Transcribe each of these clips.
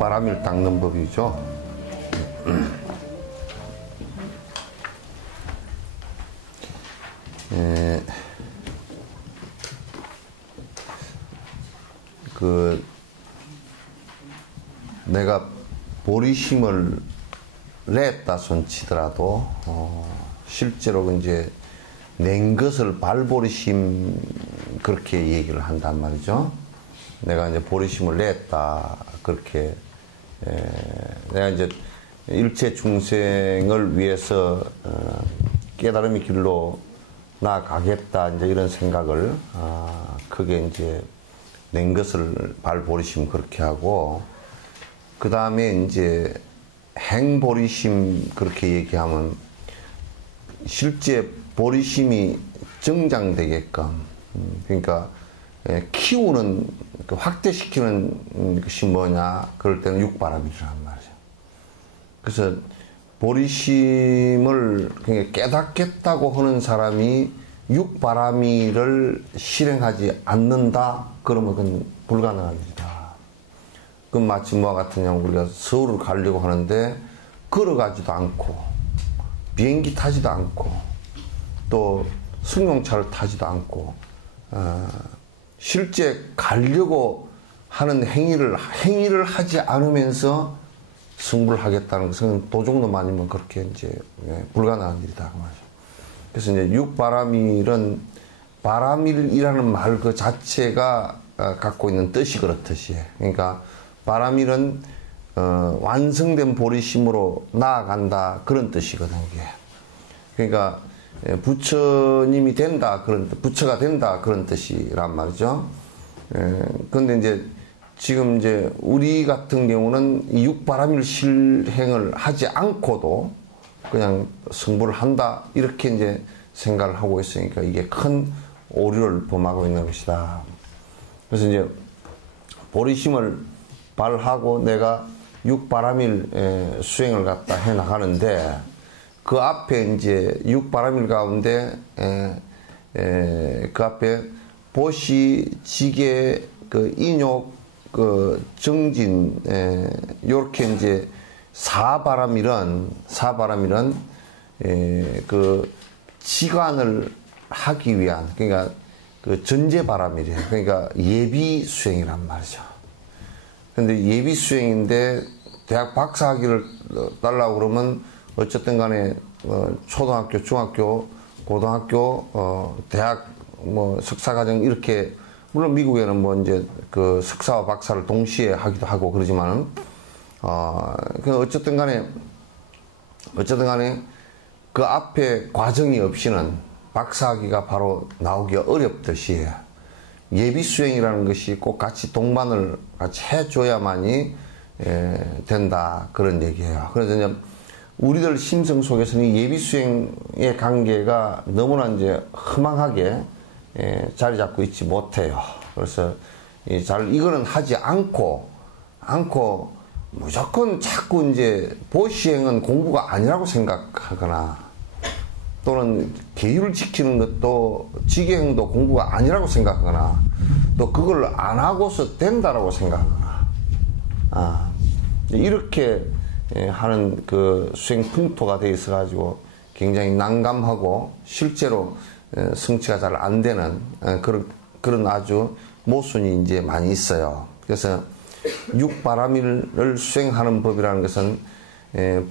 육바람일 닦는 법이죠. 내가 보리심을 냈다 손치더라도 실제로 이제 낸 것을 발보리심 그렇게 얘기를 한단 말이죠. 내가 이제 보리심을 냈다 그렇게 내가 이제 일체 중생을 위해서 깨달음의 길로 나아가겠다 이제 이런 생각을 크게 이제 낸 것을 발보리심 그렇게 하고, 그 다음에 이제 행보리심 그렇게 얘기하면 실제 보리심이 정장되게끔, 그러니까 키우는 확대시키는 것이 뭐냐 그럴 때는 육바람이란 말이죠. 그래서 보리심을 깨닫겠다고 하는 사람이 육바라미를 실행하지 않는다 그러면 그건 불가능한 일이다. 그건 마치 뭐와 같으냐, 우리가 서울을 가려고 하는데 걸어가지도 않고 비행기 타지도 않고 또 승용차를 타지도 않고 실제 가려고 하는 행위를 하지 않으면서 승부를 하겠다는 것은 도중도 아니면 그렇게 이제 불가능한 일이다 그 말이죠. 그래서 이제 육바라밀은 바라밀이라는 말 그 자체가 갖고 있는 뜻이 그렇듯이, 그러니까 바라밀은 완성된 보리심으로 나아간다 그런 뜻이거든요. 그러니까 부처님이 된다 그런 부처가 된다 그런 뜻이란 말이죠. 그런데 이제 지금 이제 우리 같은 경우는 이 육바라밀 실행을 하지 않고도 그냥 승부를 한다 이렇게 이제 생각을 하고 있으니까 이게 큰 오류를 범하고 있는 것이다. 그래서 이제 보리심을 발하고 내가 육바라밀 수행을 갖다 해 나가는데 그 앞에 이제 육바라밀 가운데 그 앞에 보시, 지계, 그 인욕, 그 정진 요렇게 이제 사바라밀은 그 지관을 하기 위한, 그러니까 그 전제바라밀이에요. 그러니까 예비 수행이란 말이죠. 근데 예비 수행인데 대학 박사학위를 달라고 그러면 어쨌든 간에 초등학교, 중학교, 고등학교, 대학 뭐 석사과정 이렇게, 물론 미국에는 뭐 이제 그 석사와 박사를 동시에 하기도 하고 그러지만은 어쨌든 간에 그 앞에 과정이 없이는 박사학위가 바로 나오기가 어렵듯이 예비 수행이라는 것이 꼭 같이 동반을 같이 해줘야만이 된다 그런 얘기예요. 그래서 이제 우리들 심성 속에서는 예비 수행의 관계가 너무나 이제 허망하게 자리 잡고 있지 못해요. 그래서 이거는 하지 않고 무조건 자꾸 이제 보시행은 공부가 아니라고 생각하거나, 또는 계율을 지키는 것도 지계행도 공부가 아니라고 생각하거나, 또 그걸 안 하고서 된다라고 생각하거나, 이렇게 하는 그 수행 풍토가 돼 있어 가지고 굉장히 난감하고 실제로 성취가 잘 안 되는 그런 아주 모순이 이제 많이 있어요. 그래서 육바라밀을 수행하는 법이라는 것은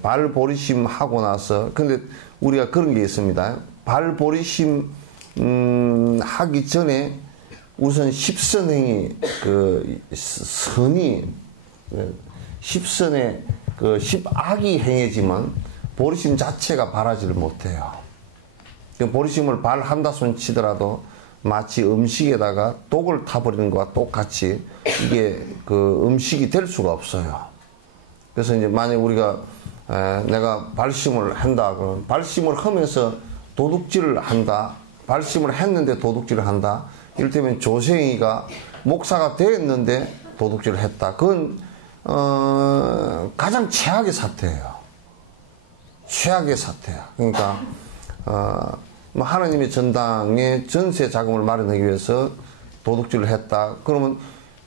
발보리심 하고 나서, 근데 우리가 그런 게 있습니다. 발보리심 하기 전에 우선 십선행이 그 선이 십선에 그 십악이 행해지면 보리심 자체가 발하지를 못해요. 보리심을 발한다 손 치더라도 마치 음식에다가 독을 타버리는 것과 똑같이 이게 그 음식이 될 수가 없어요. 그래서 이제 만약 우리가 내가 발심을 한다 그러면 발심을 하면서 도둑질을 한다, 발심을 했는데 도둑질을 한다, 이를테면 조생이가 목사가 됐는데 도둑질을 했다, 그건 가장 최악의 사태예요. 최악의 사태야. 그러니까 뭐 하나님의 전당에 전세 자금을 마련하기 위해서 도둑질을 했다 그러면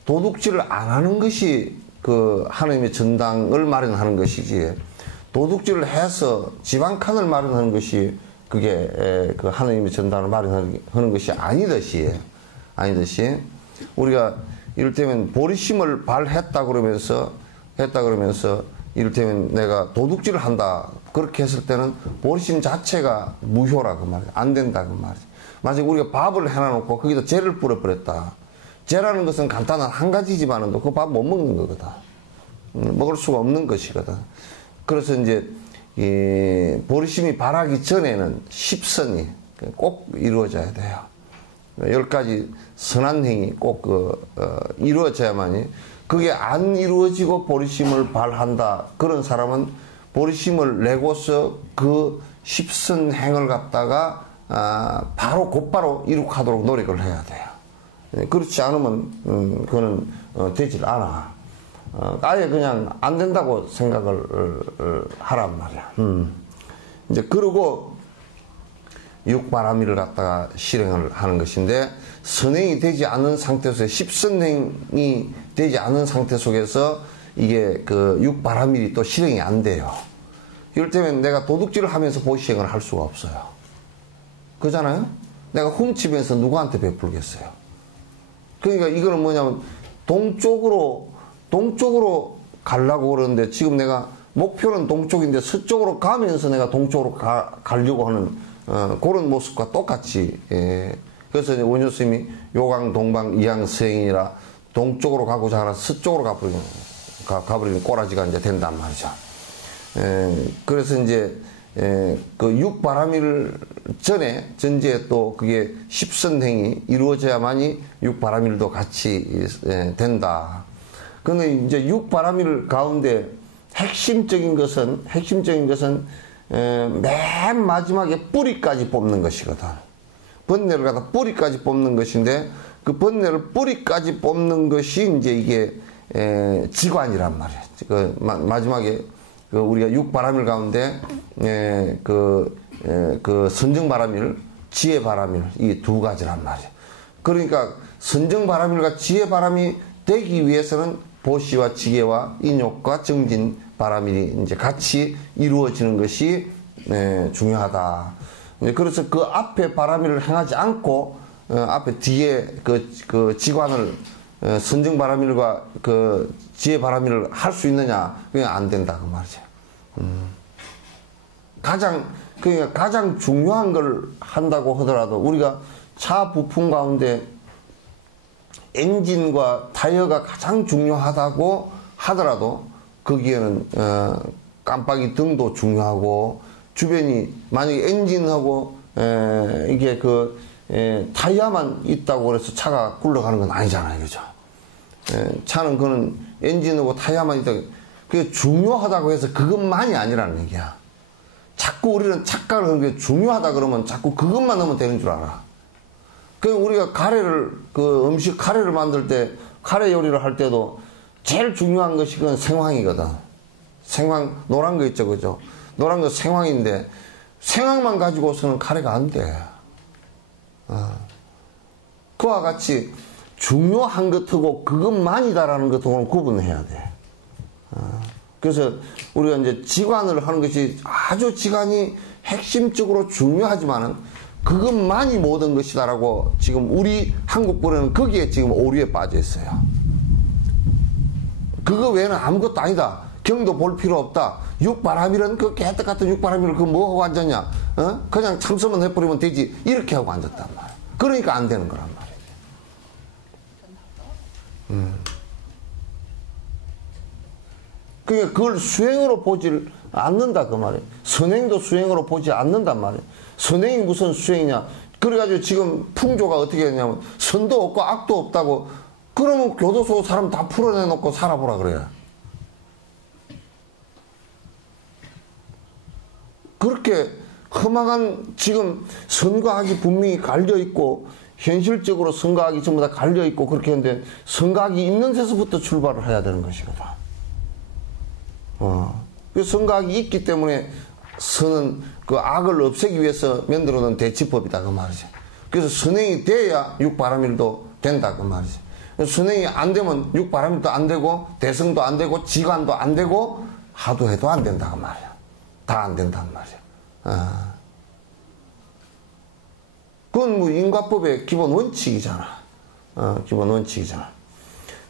도둑질을 안 하는 것이 그 하나님의 전당을 마련하는 것이지 도둑질을 해서 지방칸을 마련하는 것이 그게 그 하나님의 전당을 마련하는 것이 아니듯이 우리가 이를테면 보리심을 발했다 그러면서 이를테면 내가 도둑질을 한다 그렇게 했을 때는 보리심 자체가 무효라 그 말이야. 안 된다 그 말이야. 만약에 우리가 밥을 해놔놓고 거기다 재를 뿌려버렸다. 재라는 것은 간단한 한 가지지만은 그 밥 못 먹는 거거든. 먹을 수가 없는 것이거든. 그래서 이제 이 보리심이 발하기 전에는 십선이 꼭 이루어져야 돼요. 10가지 선한 행위 꼭 이루어져야만이 그게 안 이루어지고 보리심을 발한다. 그런 사람은 보리심을 내고서 그 십선 행을 갖다가 바로 곧바로 이룩하도록 노력을 해야 돼요. 그렇지 않으면 그거는 되질 않아. 아예 그냥 안 된다고 생각을 하란 말이야. 이제 그러고 육바라밀을 갖다가 실행을 하는 것인데 선행이 되지 않은 상태에서 십선행이 되지 않은 상태 속에서 이게 그 육바라밀이 또 실행이 안 돼요. 이럴 때면 내가 도둑질을 하면서 보시행을 할 수가 없어요. 그잖아요? 내가 훔치면서 누구한테 베풀겠어요? 그러니까 이거는 뭐냐면 동쪽으로 가려고 그러는데 지금 내가 목표는 동쪽인데 서쪽으로 가면서 내가 동쪽으로 가려고 하는 그런 모습과 똑같이 그래서 원효 스님이 요강 동방 이양 서행이라 동쪽으로 가고자 하나 서쪽으로 가버리는 꼬라지가 이제 된단 말이죠. 그래서 이제 그 육바라밀 전제에 또 그게 십선행이 이루어져야만이 육바라밀도 같이 된다. 근데 이제 육바라밀 가운데 핵심적인 것은 맨 마지막에 뿌리까지 뽑는 것이거든. 번뇌를 갖다 뿌리까지 뽑는 것인데 그 번뇌를 뿌리까지 뽑는 것이 이제 이게 지관이란 말이야. 그 마지막에 그 우리가 육바라밀 가운데 그 선정바라밀, 지혜바라밀 이 두 가지란 말이야. 그러니까 선정바라밀과 지혜바람이 되기 위해서는 보시와 지혜와 인욕과 정진바라밀이 이제 같이 이루어지는 것이 중요하다. 그래서 그 앞에 바라밀을 행하지 않고 앞에 뒤에 그 지관을 선정바라밀과 그 지혜바라밀을 할 수 있느냐? 그게 안 된다 그 말이죠. 그러니까 가장 중요한 걸 한다고 하더라도 우리가 차 부품 가운데 엔진과 타이어가 가장 중요하다고 하더라도 거기에는 깜빡이 등도 중요하고 주변이 만약에 엔진하고 이게 그 타이어만 있다고 그래서 차가 굴러가는 건 아니잖아요, 그죠? 차는 그는 엔진하고 타이어만 있다. 그게 중요하다고 해서 그것만이 아니라는 얘기야. 자꾸 우리는 착각을 하는 게 중요하다 그러면 자꾸 그것만 하면 되는 줄 알아. 그 우리가 음식 카레를 만들 때 카레 요리를 할 때도 제일 중요한 것이 그건 생황이거든. 생황 노란 거 있죠, 그죠? 노란 거 생황인데 생황만 가지고서는 카레가 안 돼. 그와 같이 중요한 것하고 그것만이다라는 것하고는 구분해야 돼. 그래서 우리가 이제 지관을 하는 것이 아주 지관이 핵심적으로 중요하지만은 그것만이 모든 것이다라고 지금 우리 한국보다는 거기에 지금 오류에 빠져 있어요. 그거 외에는 아무것도 아니다. 경도 볼 필요 없다. 육바라밀은 그 개떡 같은 육바라밀을 그 뭐 하고 앉았냐? 그냥 참선만 해버리면 되지. 이렇게 하고 앉았단 말이야. 그러니까 안 되는 거란 말이야. 그러니까 그걸 수행으로 보질 않는다 그 말이에요. 선행도 수행으로 보지 않는단 말이에요. 선행이 무슨 수행이냐. 그래가지고 지금 풍조가 어떻게 했냐면 선도 없고 악도 없다고 그러면 교도소 사람 다 풀어내놓고 살아보라 그래요. 그렇게 험악한 지금 선과 악이 분명히 갈려있고 현실적으로 선과 악이 전부 다 갈려있고 그렇게 했는데 선과 악이 있는 데서부터 출발을 해야 되는 것이거든. 그 선과 악이 있기 때문에 선은 그 악을 없애기 위해서 만들어 놓은 대치법이다 그 말이지. 그래서 선행이 돼야 육바라밀도 된다 그 말이지. 순행이 안 되면 육바람도 안 되고 대성도 안 되고 지관도 안 되고 하도해도 안 된다고 말이야. 다 안 된단 말이야. 그건 뭐 인과법의 기본 원칙이잖아. 기본 원칙이잖아.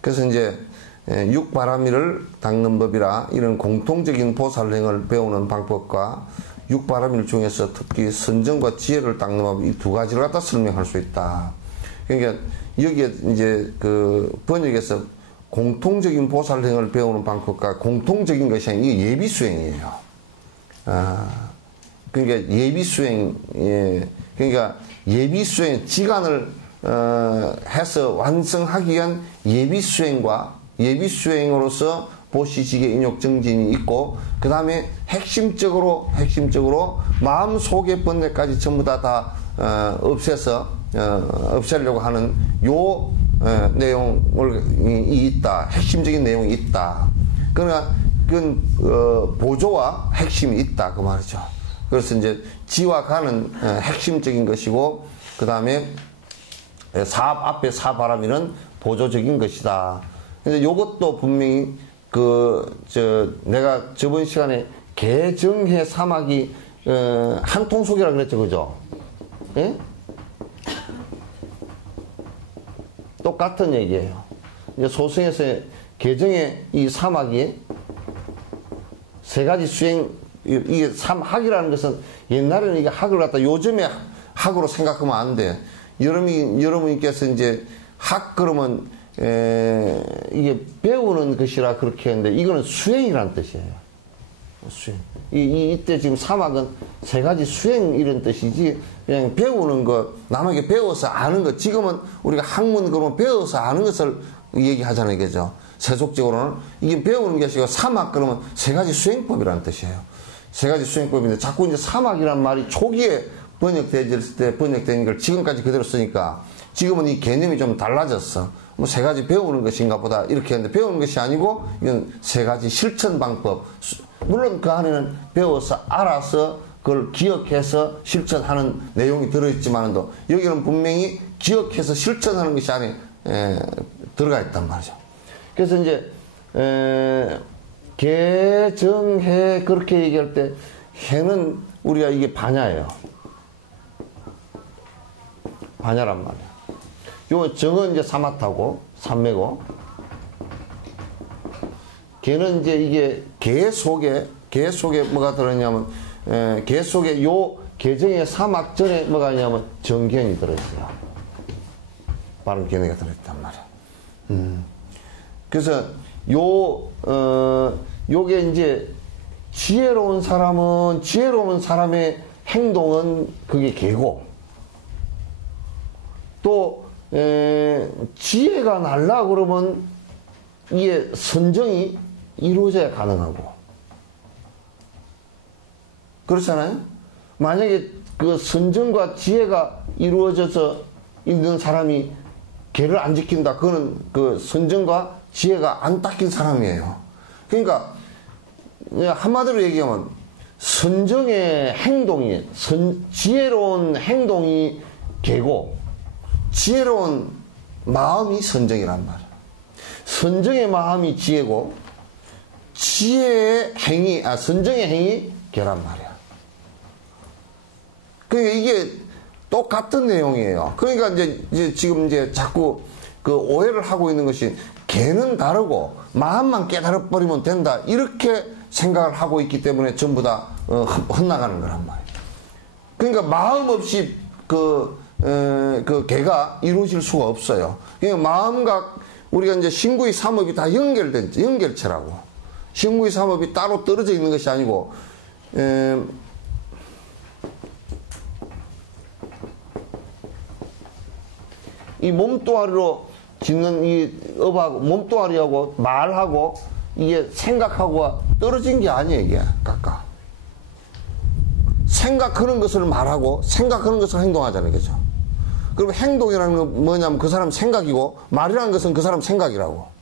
그래서 이제 육바라밀을 닦는 법이라 이런 공통적인 보살행을 배우는 방법과 육바라밀 중에서 특히 선정과 지혜를 닦는 법 이 두 가지를 갖다 설명할 수 있다. 그러니까 여기에 이제 그 번역에서 공통적인 보살행을 배우는 방법과 공통적인 것이 아니라 이게 예비수행이에요. 그러니까 예비수행, 그러니까 예비수행, 지간을 해서 완성하기 위한 예비수행과 예비수행으로서 보시지계 인욕정진이 있고, 그 다음에 핵심적으로 마음속의 번뇌까지 전부 다 없애서 없애려고 하는 요 내용이 있다. 핵심적인 내용이 있다. 그러나 그건 보조와 핵심이 있다 그 말이죠. 그래서 이제 지와 가는 핵심적인 것이고, 그 다음에 앞에 사바라밀은 보조적인 것이다. 근데 요것도 분명히 내가 저번 시간에 개정해 사막이 한통속이라 그랬죠, 그죠? 예? 똑같은 얘기예요. 이제 소승에서 개정의 이 사막이 세 가지 수행, 이게 학이라는 것은 옛날에는 이게 학을 갖다 요즘에 학으로 생각하면 안 돼. 여러분께서 이제 학 그러면 이게 배우는 것이라 그렇게 했는데 이거는 수행이라는 뜻이에요. 수행. 이때 지금 사막은 세 가지 수행 이런 뜻이지 그냥 배우는 것, 남에게 배워서 아는 것. 지금은 우리가 학문 그러면 배워서 아는 것을 얘기하잖아요, 그죠? 세속적으로는 이게 배우는 것이 아니고 사막 그러면 세 가지 수행법이라는 뜻이에요. 세 가지 수행법인데 자꾸 이제 사막이란 말이 초기에 번역되었을 때 번역된 걸 지금까지 그대로 쓰니까 지금은 이 개념이 좀 달라졌어. 뭐 세 가지 배우는 것인가 보다 이렇게 했는데 배우는 것이 아니고 이건 세 가지 실천 방법. 물론 그 안에는 배워서 알아서 그걸 기억해서 실천하는 내용이 들어있지만도 여기는 분명히 기억해서 실천하는 것이 안에 들어가 있단 말이죠. 그래서 이제 개정해 그렇게 얘기할 때 해는 우리가 이게 반야예요. 반야란 말이야. 요 정은 이제 사마타고 삼매고, 개는 이제 이게 개 속에 뭐가 들어있냐면 개 속에 요 개정의 사막 전에 뭐가 있냐면 정견이 들어있어요. 바른 견해가 들어있단 말이야. 그래서 요게 이제 지혜로운 사람의 행동은 그게 개고, 또 지혜가 날라 그러면 이게 선정이 이루어져야 가능하고, 그렇잖아요. 만약에 그 선정과 지혜가 이루어져서 있는 사람이 개를 안 지킨다, 그거는 그 선정과 지혜가 안 닦인 사람이에요. 그러니까 한마디로 얘기하면 선정의 행동이 지혜로운 행동이 개고 지혜로운 마음이 선정이란 말이야. 선정의 마음이 지혜고 지혜의 행위, 선정의 행위 개란 말이야. 그러니까 이게 똑같은 내용이에요. 그러니까 이제 지금 이제 자꾸 그 오해를 하고 있는 것이 개는 다르고 마음만 깨달아버리면 된다, 이렇게 생각을 하고 있기 때문에 전부 다 헛나가는 거란 말이에요. 그러니까 마음 없이 그 개가 이루어질 수가 없어요. 그러니까 마음과 우리가 이제 신구의 삼업이 다 연결체라고. 신구의 삼업이 따로 떨어져 있는 것이 아니고, 이 몸뚱아리로 짓는 이 업하고 몸뚱아리하고 말하고 이게 생각하고 떨어진 게 아니에요, 이게 각각. 생각하는 것을 말하고 생각하는 것을 행동하잖아요, 그죠? 그럼 행동이라는 건 뭐냐면 그 사람 생각이고, 말이라는 것은 그 사람 생각이라고.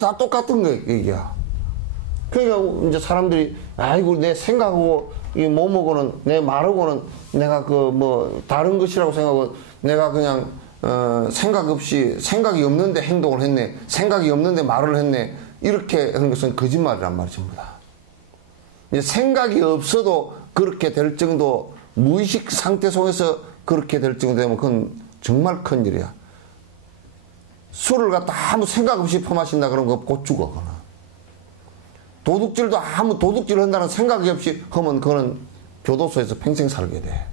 다 똑같은 거예요, 이게. 그러니까 이제 사람들이 아이고 내 생각하고 이 몸하고는 내 말하고는 내가 다른 것이라고 생각하고 내가 그냥 생각 없이, 생각이 없는데 행동을 했네, 생각이 없는데 말을 했네, 이렇게 하는 것은 거짓말이란 말이 전부 다. 이제 생각이 없어도 그렇게 될 정도, 무의식 상태 속에서 그렇게 될 정도 되면 그건 정말 큰일이야. 술을 갖다 아무 생각 없이 퍼마신다 그러면 그거 곧 죽어, 그거는. 도둑질도 아무 도둑질 한다는 생각이 없이 하면 그거는 교도소에서 평생 살게 돼.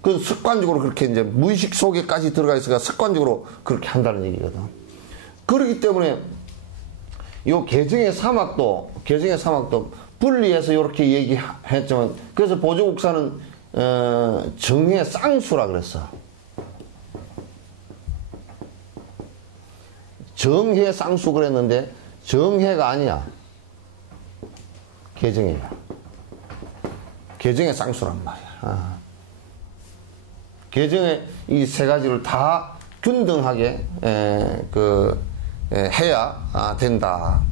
그 습관적으로 그렇게 이제 무의식 속에까지 들어가 있어가 습관적으로 그렇게 한다는 얘기거든. 그렇기 때문에 요 개정의 사막도 분리해서 이렇게 얘기했지만, 그래서 보조국사는 정해 쌍수라 그랬어. 정해 쌍수 그랬는데 정해가 아니야. 개정해야. 개정의 쌍수란 말이야. 개정의 이 세 가지를 다 균등하게 해야 된다.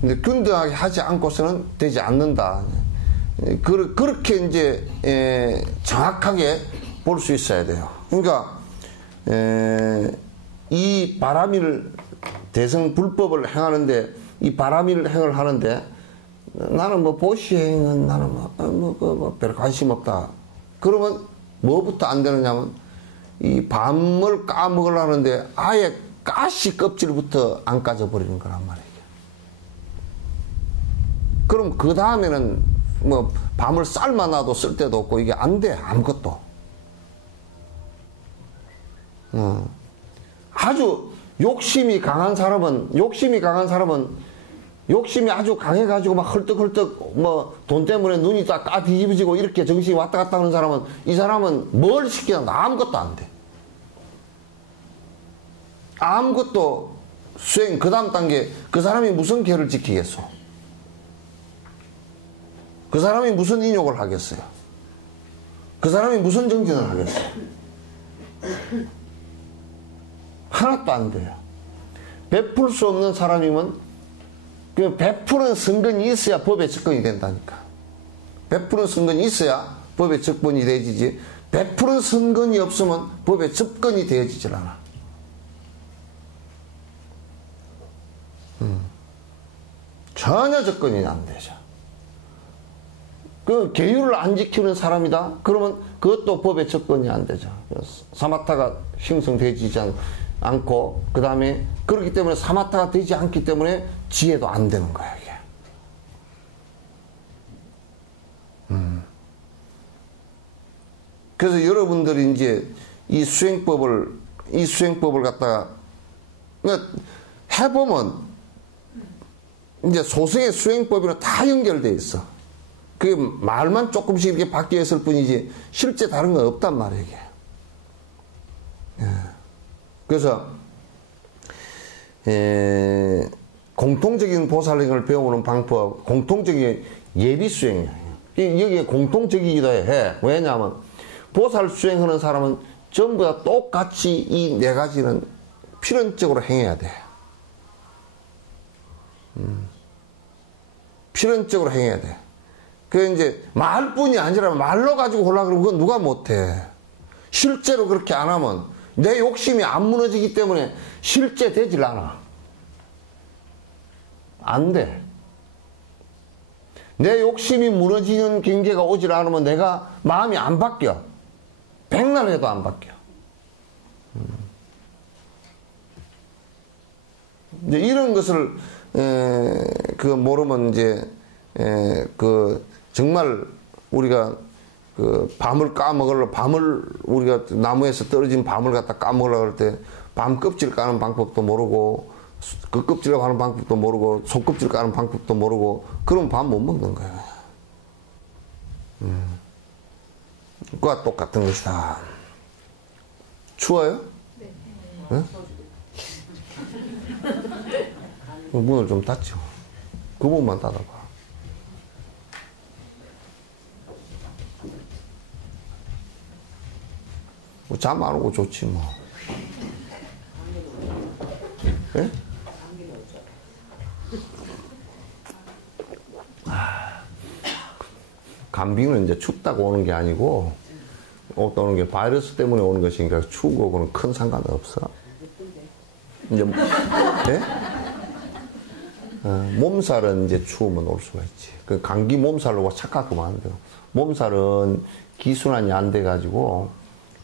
근데 균등하게 하지 않고서는 되지 않는다. 그렇게 이제 정확하게 볼 수 있어야 돼요. 그러니까 이 바람일 대성 불법을 행하는데, 이 바람일 행을 하는데 나는 뭐 보시행은 나는 별 관심 없다. 그러면 뭐부터 안 되느냐면 이 밤을 까먹으려는데 아예 가시 껍질부터 안 까져 버리는 거란 말이에요. 그럼 그 다음에는 뭐 밤을 삶아놔도 쓸 데도 없고 이게 안 돼, 아무것도. 아주 욕심이 강한 사람은 욕심이 아주 강해가지고 막 헐떡헐떡 뭐 돈 때문에 눈이 다 뒤집어지고 이렇게 정신이 왔다 갔다 하는 사람은, 이 사람은 뭘 시키나 아무것도 안 돼. 아무것도 수행, 그 다음 단계, 그 사람이 무슨 계를 지키겠어? 그 사람이 무슨 인욕을 하겠어요? 그 사람이 무슨 정진을 하겠어요? 하나도 안 돼요. 베풀 수 없는 사람이면 그 베푸는 선근이 있어야 법에 접근이 된다니까. 베푸는 선근이 있어야 법에 접근이 되지지, 베푸는 선근이 없으면 법에 접근이 되어지질 않아. 전혀 접근이 안 되죠. 그 계율을 안 지키는 사람이다? 그러면 그것도 법에 접근이 안 되죠. 사마타가 형성되지 않고, 그 다음에 그렇기 때문에 사마타가 되지 않기 때문에 지혜도 안 되는 거야, 이게. 그래서 여러분들이 이제 이 수행법을 갖다가 해보면 이제 소승의 수행법이랑 다 연결되어 있어. 그게 말만 조금씩 이렇게 바뀌어 있을 뿐이지 실제 다른 건 없단 말이에요, 이게. 그래서 공통적인 보살행을 배우는 방법, 공통적인 예비 수행이야. 여기에 공통적이기도 해. 왜냐하면 보살 수행하는 사람은 전부 다 똑같이 이 네 가지는 필연적으로 행해야 돼. 필연적으로 행해야 돼. 그 이제 말뿐이 아니라 말로 가지고 하려고 그러면 그건 누가 못해. 실제로 그렇게 안 하면 내 욕심이 안 무너지기 때문에 실제 되질 않아. 안 돼. 내 욕심이 무너지는 경계가 오질 않으면 내가 마음이 안 바뀌어. 백날 해도 안 바뀌어. 이제 이런 것을 모르면 이제 정말 우리가 밤을 까먹으려, 우리가 나무에서 떨어진 밤을 갖다 까먹으려고 할 때 밤 껍질 까는 방법도 모르고, 그 껍질 까는 방법도 모르고, 속껍질 까는 방법도 모르고, 그럼 밤 못 먹는 거야. 그와 똑같은 것이다. 추워요? 네. 네? 문을 좀 닫죠. 그 부분만 닫아봐. 잠 안 오고 좋지 뭐. 예? 감기는 이제 춥다고 오는 게 아니고 오는 게 바이러스 때문에 오는 것이니까 추우고는 큰 상관은 없어. 이제, 예? 몸살은 이제 추우면 올 수가 있지. 그 감기 몸살로 착각하면 안 돼요. 몸살은 기순환이 안 돼가지고,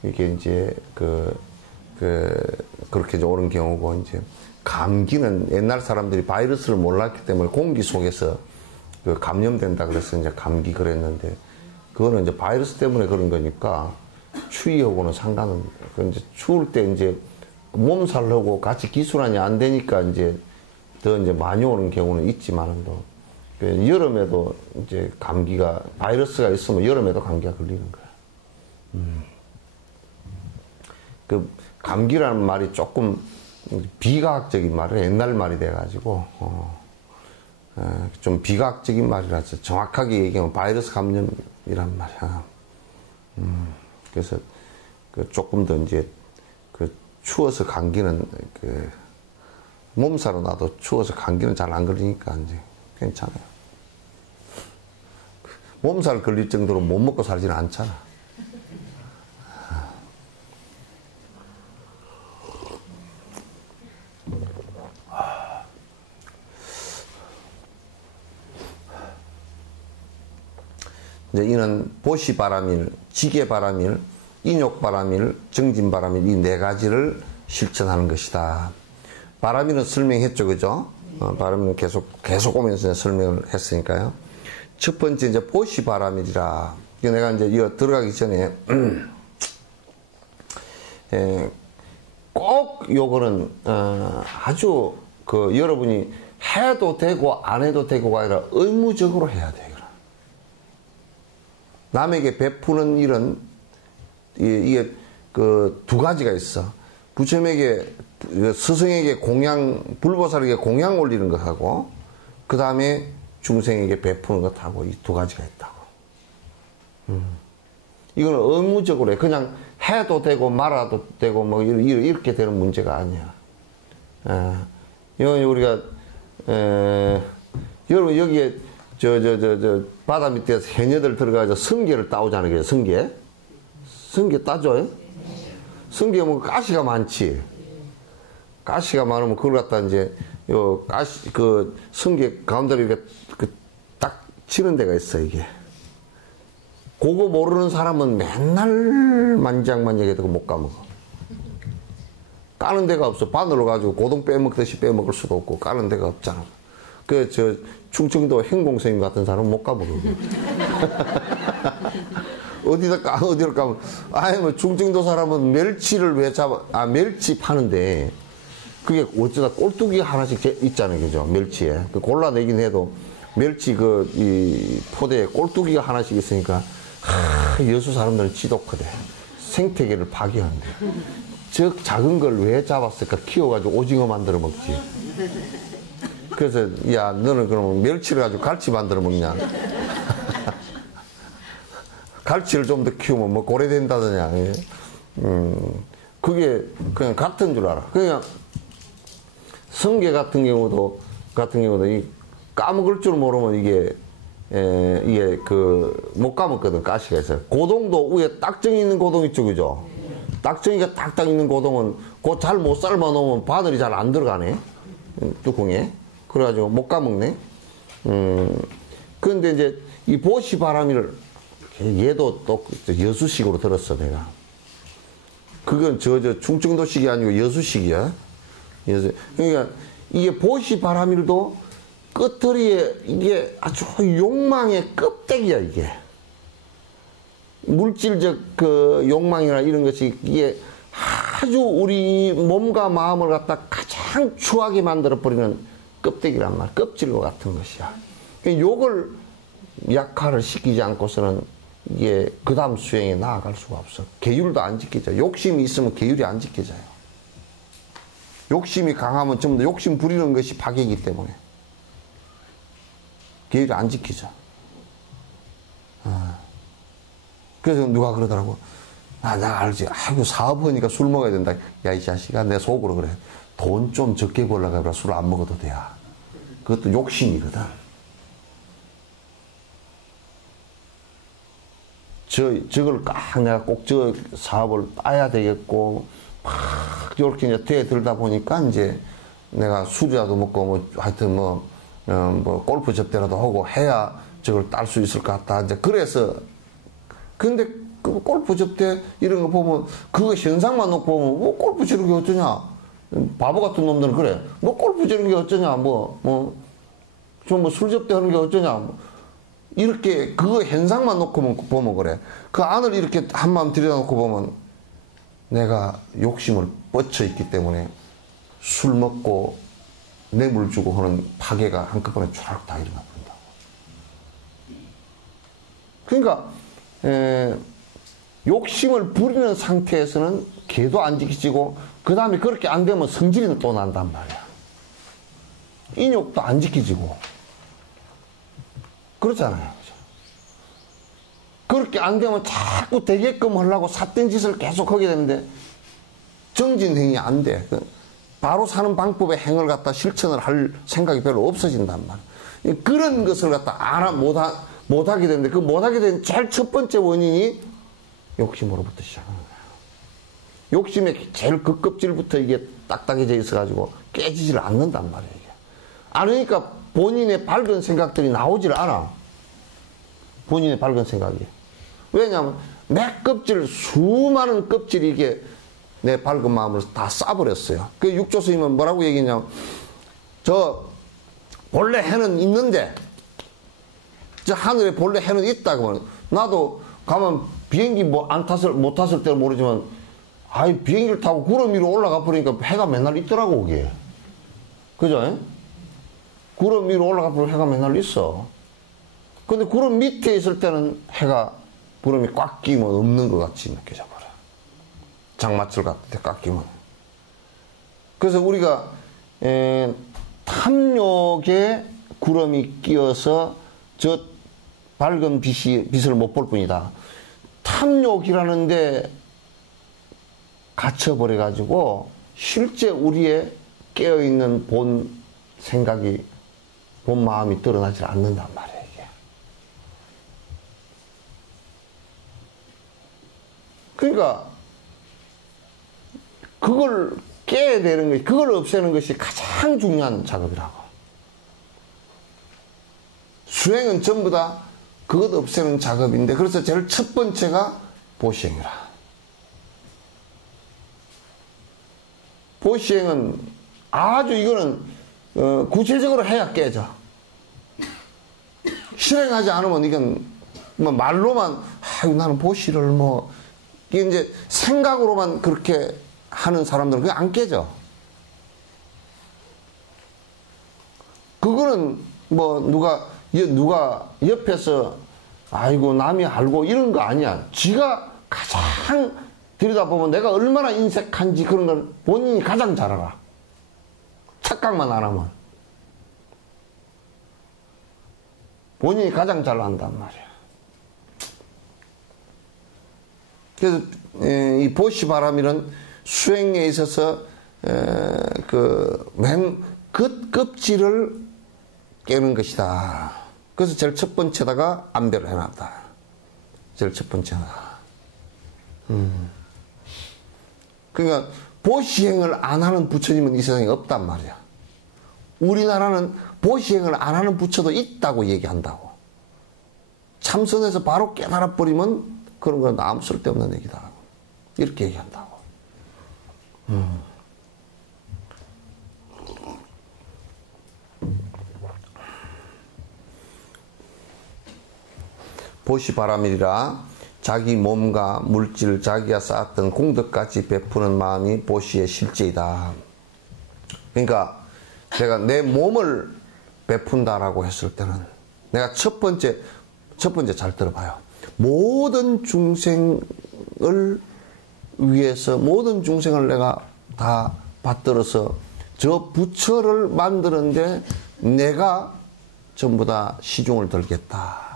이게 이제, 그렇게 오는 경우고, 이제, 감기는 옛날 사람들이 바이러스를 몰랐기 때문에 공기 속에서 그 감염된다 그래서 이제 감기 그랬는데, 그거는 이제 바이러스 때문에 그런 거니까, 추위하고는 상관은, 이제 추울 때 이제 몸살하고 같이 기순환이 안 되니까 이제 더 이제 많이 오는 경우는 있지만은 또, 여름에도 이제 감기가, 바이러스가 있으면 여름에도 감기가 걸리는 거야. 그, 감기라는 말이 조금 비과학적인 말이에요. 옛날 말이 돼가지고, 좀 비과학적인 말이라서 정확하게 얘기하면 바이러스 감염이란 말이야. 그래서, 조금 더 이제, 추워서 감기는, 몸살은 나도 추워서 감기는 잘 안 걸리니까 이제 괜찮아요. 몸살 걸릴 정도로 못 먹고 살지는 않잖아. 이제 이는 보시바람일, 지게바람일, 인욕바람일, 정진바람일 이 네 가지를 실천하는 것이다. 바람일은 설명했죠, 그죠? 바람일은 계속 오면서 설명을 했으니까요. 첫 번째 이제 보시바람일이라. 내가 이제 이거 들어가기 전에 꼭 요거는 아주 여러분이 해도 되고 안 해도 되고가 아니라 의무적으로 해야 돼요. 남에게 베푸는 일은 이게 두 가지가 있어. 부처님에게 스승에게 불보살에게 공양 올리는 것하고 그 다음에 중생에게 베푸는 것하고 이 두 가지가 있다고. 이거는 의무적으로 해. 그냥 해도 되고 말아도 되고 뭐 이렇게 되는 문제가 아니야. 이건 우리가 여러분 여기에 바다 밑에서 해녀들 들어가서 성게를 따오잖아요. 그래, 성게 따줘. 성게 뭐 가시가 많지. 가시가 많으면 그걸 갖다 이제 성게 가운데로 이렇게 딱 치는 데가 있어, 이게. 그거 모르는 사람은 맨날 만지작만지작해도 못 까먹어. 까는 데가 없어. 바늘로 가지고 고동 빼먹듯이 빼먹을 수도 없고 까는 데가 없잖아. 충청도 행공선임 같은 사람은 못 까먹어. 어디로 까면, 뭐 충청도 사람은 멸치를 멸치 파는데, 그게 어쩌다 꼴뚜기 하나씩 있잖아요, 그죠? 멸치에. 골라내긴 해도, 멸치 이 포대에 꼴뚜기가 하나씩 있으니까, 여수 사람들은 지독하대. 생태계를 파괴한대. 저 작은 걸 왜 잡았을까? 키워가지고 오징어 만들어 먹지. 그래서, 야, 너는 그러면 멸치를 가지고 갈치 만들어 먹냐? 갈치를 좀 더 키우면 뭐 고래 된다더냐. 그게 그냥 같은 줄 알아. 그냥 성게 같은 경우도 이 까먹을 줄 모르면 이게 못 까먹거든. 가시가 있어요. 고동도 위에 딱정이 있는 고동 있죠, 그죠? 딱정이가 딱딱 있는 고동은 그거 잘 못 삶아 놓으면 바늘이 잘 안 들어가네. 뚜껑에. 그래가지고 못 까먹네. 그런데 이제 이 보시바람이를 얘도 또 여수식으로 들었어, 내가. 그건 충청도식이 아니고 여수식이야. 그러니까 이게 보시바람일도 끝터리에 이게 아주 욕망의 껍데기야, 이게. 물질적 욕망이나 이런 것이 이게 아주 우리 몸과 마음을 갖다 가장 추하게 만들어버리는 껍데기란 말, 껍질로 같은 것이야. 요걸 약화를 시키지 않고서는 이게 그 다음 수행에 나아갈 수가 없어. 계율도 안 지켜져. 욕심이 있으면 계율이 안 지켜져요. 욕심이 강하면 전부 다 욕심 부리는 것이 파괴이기 때문에 계율이 안 지켜져. 그래서 누가 그러더라고. 나 알지. 아이고, 사업하니까 술 먹어야 된다. 야, 이 자식아, 내 속으로 그래. 돈 좀 적게 벌려고 해라. 술 안 먹어도 돼. 그것도 욕심이거든. 저걸 꽉 내가 꼭 저 사업을 따야 되겠고, 막 이렇게 이제 대들다 보니까 이제 내가 술이라도 먹고 뭐 하여튼 뭐 골프 접대라도 하고 해야 저걸 딸 수 있을 것 같다. 이제 그래서 근데 그 골프 접대 이런 거 보면 그거 현상만 놓고 보면 뭐 골프 치는 게 어쩌냐. 바보 같은 놈들은 그래. 뭐 골프 치는 게 어쩌냐. 좀 뭐 술 접대하는 게 어쩌냐. 이렇게 그거 현상만 놓고 보면 그래. 그 안을 이렇게 한마음 들여다놓고 보면 내가 욕심을 뻗쳐 있기 때문에 술 먹고 뇌물 주고 하는 파괴가 한꺼번에 쫙 다 일어나 버린다. 그러니까 욕심을 부리는 상태에서는 개도 안 지키지고 그 다음에 그렇게 안 되면 성질이 또 난단 말이야. 인욕도 안 지키지고 그렇잖아요. 그렇게 안 되면 자꾸 되게끔 하려고 삿된 짓을 계속 하게 되는데 정진행위 안 돼. 바로 사는 방법의 행을 갖다 실천을 할 생각이 별로 없어진단 말이야. 그런 것을 갖다 못하게 되는데 그 못하게 된 제일 첫 번째 원인이 욕심으로부터 시작하는 거야. 욕심의 제일 그 껍질부터 이게 딱딱해져 있어가지고 깨지질 않는단 말이야. 이게. 그러니까 본인의 밝은 생각들이 나오질 않아. 본인의 밝은 생각이. 왜냐하면 내 껍질, 수많은 껍질이 이게 내 밝은 마음을 다 싸버렸어요. 그 육조 스님은 뭐라고 얘기했냐면, 저 본래 해는 있는데, 저 하늘에 본래 해는 있다고. 나도 가면 비행기 못 탔을 때는 모르지만, 비행기를 타고 구름 위로 올라가 버리니까 해가 맨날 있더라고, 그게. 그죠? 구름 위로 올라가 버리면 해가 맨날 있어. 근데 구름 밑에 있을 때는 해가, 구름이 꽉 끼면 없는 것 같이 느껴져 버려. 장마철 같을 때 꽉 끼면. 그래서 우리가, 탐욕에 구름이 끼어서 저 밝은 빛을 못 볼 뿐이다. 탐욕이라는데 갇혀버려가지고 실제 우리의 깨어있는 본 생각이, 본 마음이 드러나질 않는단 말이에요. 이게. 그러니까 그걸 깨야 되는 것이, 그걸 없애는 것이 가장 중요한 작업이라고. 수행은 전부 다 그것 없애는 작업인데, 그래서 제일 첫 번째가 보시행이라. 보시행은 아주 이거는 구체적으로 해야 깨져. 실행하지 않으면 이건 뭐 말로만 나는 보시를 이게 이제 생각으로만 그렇게 하는 사람들은 그게 안 깨져. 그거는 뭐 누가 옆에서 아이고 남이 알고 이런 거 아니야. 지가 가장 들여다보면 내가 얼마나 인색한지 그런 걸 본인이 가장 잘 알아. 착각만 안 하면. 본인이 가장 잘 안단 말이야. 그래서 이 보시바람이란 수행에 있어서 맨 껍질을 깨는 것이다. 그래서 제일 첫 번째다가 안배를 해놨다. 제일 첫 번째다. 그러니까 보시행을 안 하는 부처님은 이 세상에 없단 말이야. 우리나라는 보시행을 안 하는 부처도 있다고 얘기한다고. 참선해서 바로 깨달아 버리면 그런 건 아무 쓸데없는 얘기다. 이렇게 얘기한다고. 보시바람이라 자기 몸과 물질, 자기가 쌓았던 공덕까지 베푸는 마음이 보시의 실제이다. 그러니까 내가 내 몸을 베푼다라고 했을 때는 내가 첫 번째 잘 들어봐요. 모든 중생을 위해서 모든 중생을 내가 다 받들어서 저 부처를 만드는데 내가 전부 다 시중을 들겠다.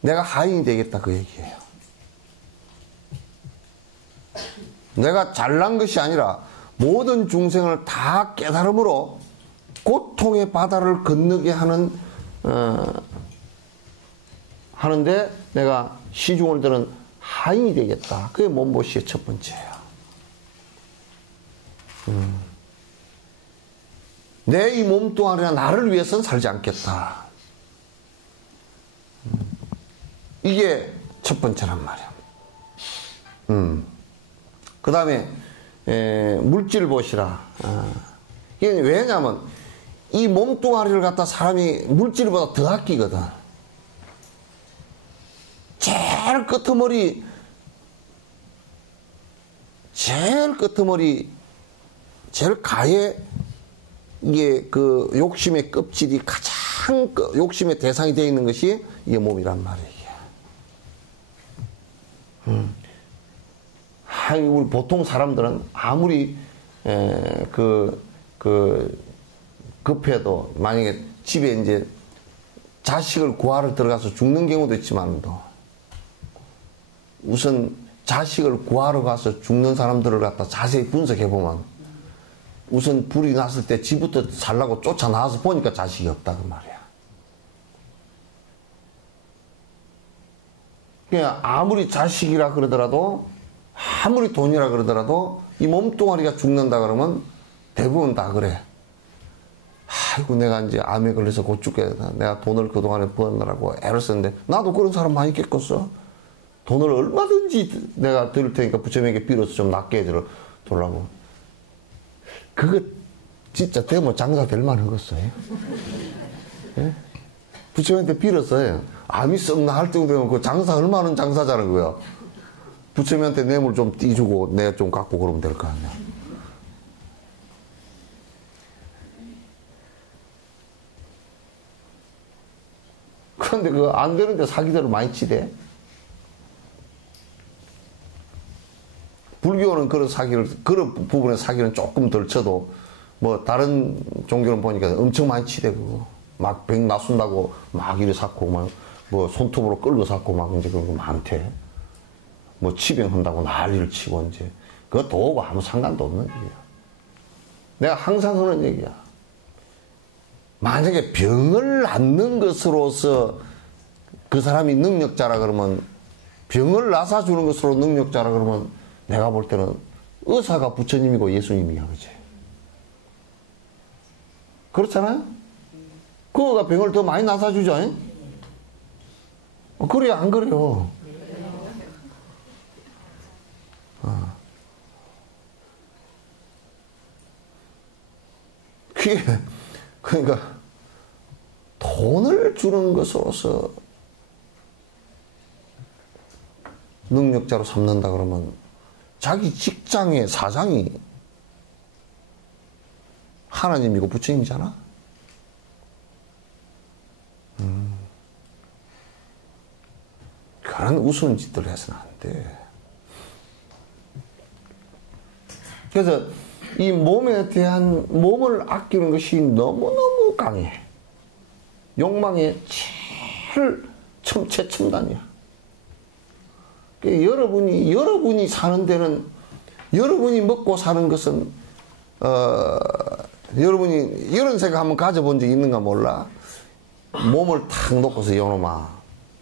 내가 하인이 되겠다 그 얘기예요. 내가 잘난 것이 아니라 모든 중생을 다 깨달음으로 고통의 바다를 건너게 하는 하는데 내가 시중을 드는 하인이 되겠다. 그게 몸보시의 첫 번째예요. 내 이 몸뚱아리가 나를 위해서는 살지 않겠다. 이게 첫 번째란 말이야. 그 다음에 물질 보시라. 이게 왜냐면 이 몸뚱아리를 갖다 사람이 물질보다 더 아끼거든. 제일 끄트머리 제일 가에 이게 그 욕심의 껍질이 가장 욕심의 대상이 되어 있는 것이 이게 몸이란 말이에요. 우리 보통 사람들은 아무리 급해도 만약에 집에 이제 자식을 구하러 들어가서 죽는 경우도 있지만도 우선 자식을 구하러 가서 죽는 사람들을 갖다 자세히 분석해 보면 우선 불이 났을 때 집부터 살라고 쫓아나와서 보니까 자식이 없다 그 말이야. 그냥 아무리 자식이라 그러더라도 아무리 돈이라 그러더라도 이 몸뚱아리가 죽는다 그러면 대부분 다 그래. 아이고 내가 이제 암에 걸려서 곧 죽겠다. 내가 돈을 그동안에 버느라고 애를 썼는데 나도 그런 사람 많이 겪었어. 돈을 얼마든지 내가 드릴 테니까 부처님에게 빌어서 좀 낫게 해달라고. 그거 진짜 되면 장사 될 만하겠어요. 예? 부처님한테 빌었어요. 암이 썩 나을 정도면 그 장사 얼마나 장사자는 거야. 부처님한테 뇌물 좀 띄주고 내가 좀 갖고 그러면 될 거 아니야. 그런데 그 안 되는데 사기들을 많이 치대. 불교는 그런 부분에 사기는 조금 덜 쳐도, 뭐, 다른 종교는 보니까 엄청 많이 치대, 그거. 막, 백 나순다고 막 이래 샀고, 막, 뭐, 손톱으로 끌고 샀고, 막, 이제 그런 거 많대. 뭐, 치병한다고 난리를 치고, 이제. 그거 도하고 아무 상관도 없는 얘기야. 내가 항상 하는 얘기야. 만약에 병을 앓는 것으로서 그 사람이 능력자라 그러면, 병을 나사주는 것으로 능력자라 그러면, 내가 볼 때는 의사가 부처님이고 예수님이야, 그치? 그렇잖아요? 그거가 병을 더 많이 나사주죠? 그래요, 안 그래요? 그게, 그러니까, 돈을 주는 것으로서 능력자로 삼는다 그러면 자기 직장의 사장이 하나님이고 부처님이잖아? 그런 우스운 짓들을 해서는 안 돼. 그래서 이 몸에 대한, 몸을 아끼는 것이 너무너무 강해. 욕망의 제일 최첨단이야. 여러분이 사는 데는, 여러분이 먹고 사는 것은, 여러분이 이런 생각 한번 가져본 적 있는가 몰라? 몸을 탁 놓고서 이놈아,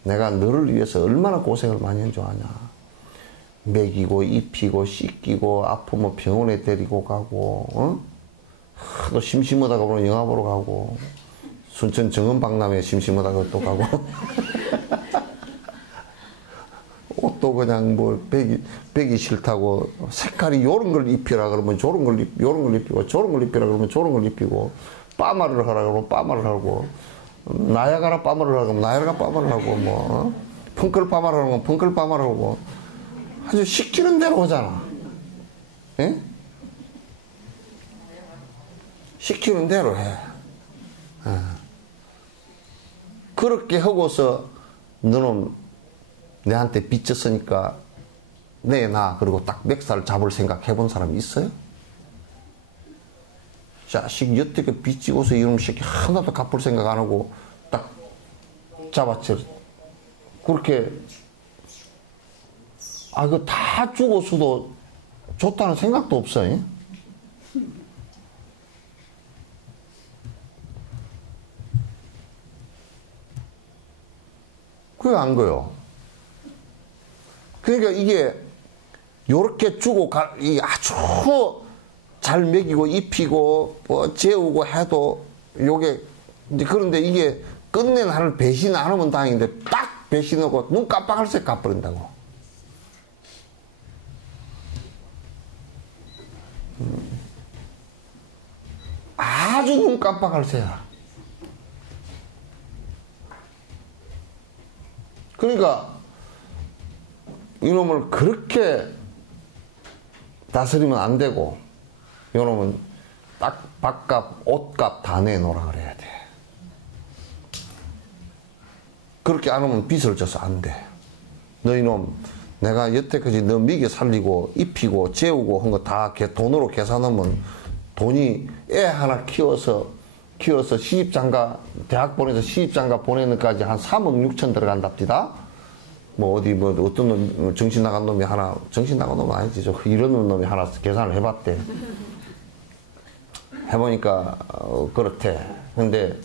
내가 너를 위해서 얼마나 고생을 많이 한 줄 아냐? 먹이고, 입히고, 씻기고, 아프면 병원에 데리고 가고, 어? 또 심심하다가 보면 영화 보러 가고, 순천 정은박람회 심심하다가 또 가고. 옷도 그냥 뭐 배기 싫다고 색깔이 요런 걸 입히라 그러면 요런 걸 입히고 저런 걸 입히라 그러면 저런 걸 입히고 빠마를 하라 그러면 빠마를 하고 나야가라 빠마를 하라 그러면 나야가라 빠마를 하고 뭐 펑클 빠마를 하면 펑클 빠마를 하고 아주 시키는 대로 하잖아. 예? 시키는 대로 해. 그렇게 하고서 너는 내한테 빚졌으니까 내놔 그리고 딱 멱살 잡을 생각 해본 사람이 있어요? 자식 여태껏 빚지고서 이놈 새끼 하나도 갚을 생각 안 하고 딱 잡았지. 그렇게 그거 다 죽었어도 좋다는 생각도 없어요. 그거 안 거요. 그러니까 이게 요렇게 주고 이 아주 잘 먹이고 입히고 뭐 재우고 해도 요게 이제 그런데 이게 끝내 나를 배신 안 하면 다행인데 딱 배신하고 눈 깜빡할 새 갚버린다고. 아주 눈 깜빡할 새야. 그러니까 이놈을 그렇게 다스리면 안 되고 이놈은 딱 밥값, 옷값 다 내놓으라 그래야 돼. 그렇게 안 하면 빚을 져서 안 돼. 너 이놈 내가 여태까지 너 먹여 살리고 입히고 재우고 한 거 다 돈으로 계산하면 돈이 애 하나 키워서 시집장가 대학 보내서 시집장가 보내는 까지 한 3억 6천 들어간답니다. 뭐 어디 뭐 어떤 놈 정신 나간 놈이 하나 정신 나간 놈은 아니지 이런 놈이 하나 계산을 해봤대. 해보니까 그렇대. 근데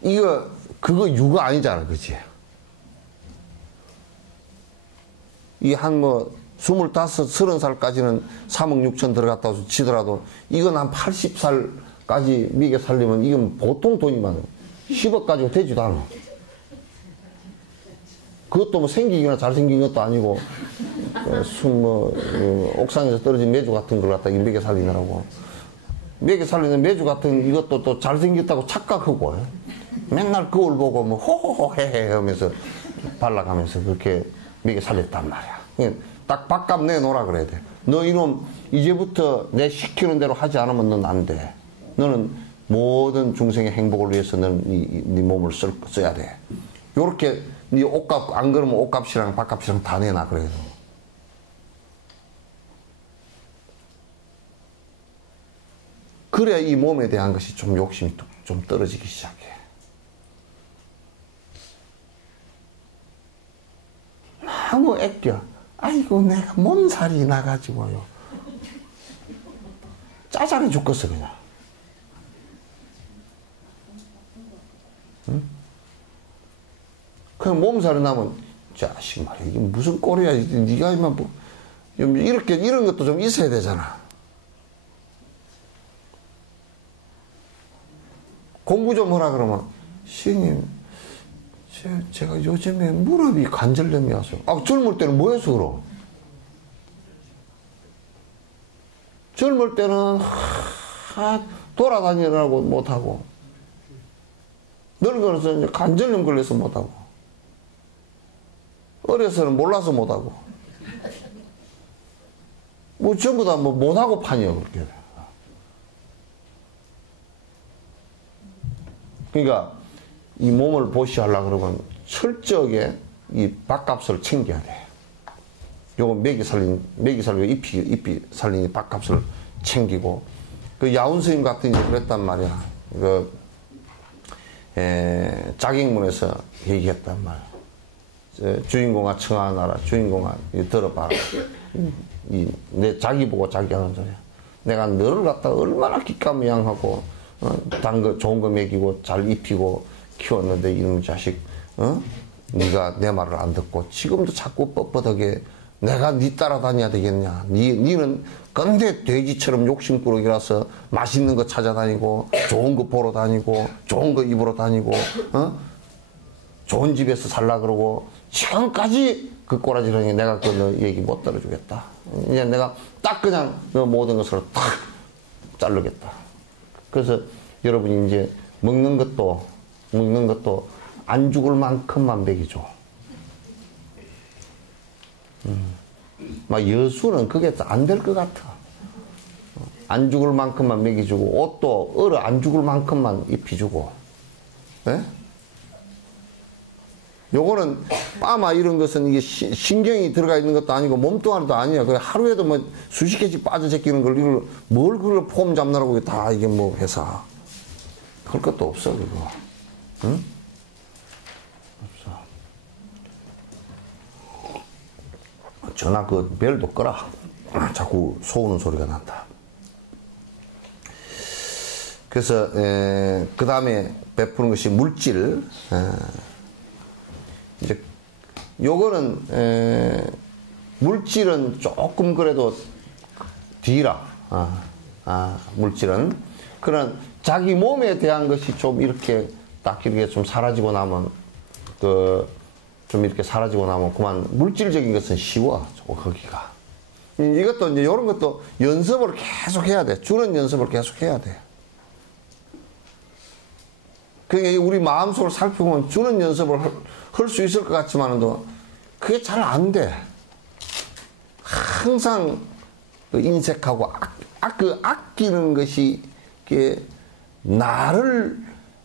이거 그거 유가 아니잖아, 그치? 이 한 뭐 25, 30살까지는 3억 6천 들어갔다고 치더라도 이건 한 80살까지 미개 살리면 이건 보통 돈이 많아. 10억 가지고 되지도 않아. 그것도 뭐 생기기나 잘생긴 것도 아니고 옥상에서 떨어진 메주 같은 걸 갖다 미개 살리느라고. 미개 살리는 메주 같은 이것도 또 잘생겼다고 착각하고 맨날 거울 보고 뭐 호호호 헤헤 하면서 발라가면서 그렇게 미개 살렸단 말이야. 딱 밥값 내놓으라 그래야 돼. 너 이놈 이제부터 내 시키는 대로 하지 않으면 넌 안 돼. 너는 모든 중생의 행복을 위해서 너는 네 몸을 써야 돼. 요렇게 네 옷값 안 그러면 옷값이랑 밥값이랑 다 내놔 그래도. 그래야 이 몸에 대한 것이 좀 욕심이 좀 떨어지기 시작해. 너무 애껴. 아이고 내가 몸살이 나가지고요. 짜잘해 죽겠어 그냥. 응? 그냥 몸살이 나면 자식 말이야 이게 무슨 꼴이야. 네가 이만 뭐 이렇게 이런 것도 좀 있어야 되잖아. 공부 좀 하라 그러면 시인님 제가 요즘에 무릎이 관절염이 와서. 아, 젊을 때는 뭐 해서 그러? 젊을 때는 돌아다니느라고 못하고 늙어서 이제 관절염 걸려서 못하고 어려서는 몰라서 못하고 뭐 전부 다 뭐 못하고 판이요 그렇게. 그러니까 이 몸을 보시하려고 그러면 철저하게 이 밥값을 챙겨야 돼. 요거 먹이 살리고 입이 살리니 밥값을 챙기고. 그 야운 스님 같은 경우 그랬단 말이야. 자객문에서 얘기했단 말이야. 주인공아 청하나라. 주인공아 들어봐라. 내 자기 보고 자기 하는 소리야. 내가 너를 갖다 얼마나 기까미양하고 단 거 좋은 거 먹이고 잘 입히고 키웠는데 이놈 자식 네가 내 말을 안 듣고 지금도 자꾸 뻣뻣하게 내가 네 따라다녀야 되겠냐. 니는 건대 돼지처럼 욕심꾸러기라서 맛있는 거 찾아다니고 좋은 거 보러 다니고 좋은 거 입으러 다니고 좋은 집에서 살라 그러고 지금까지 그 꼬라지라니 내가 그 너 얘기 못 들어주겠다. 이제 내가 딱 그냥 너 모든 것을 탁 자르겠다. 그래서 여러분이 이제 먹는 것도 안 죽을 만큼만 먹이죠. 막 여수는 그게 안 될 것 같아. 안 죽을 만큼만 먹이주고 옷도 얼어 안 죽을 만큼만 입히주고. 네? 요거는 빠마 이런 것은 이게 신경이 들어가 있는 것도 아니고 몸뚱아리도 아니야. 그 하루에도 뭐 수십 개씩 빠져 제끼는 걸 이걸 뭘 그걸 폼 잡느라고 다 이게 뭐 회사. 그럴 것도 없어 그거. 응? 없어. 전화 그 벨도 꺼라. 자꾸 소우는 소리가 난다. 그래서 그 다음에 베푸는 것이 물질. 요거는 물질은 조금 그래도 뒤라. 물질은. 그런 자기 몸에 대한 것이 좀 이렇게 딱 이렇게 좀 사라지고 나면 좀 이렇게 사라지고 나면 그만 물질적인 것은 쉬워. 거기가. 이것도 이제 이런 것도 연습을 계속 해야 돼. 주는 연습을 계속 해야 돼. 그러니까 우리 마음속을 살펴보면 주는 연습을 할 수 있을 것 같지만도 그게 잘 안 돼. 항상 인색하고 아끼는 것이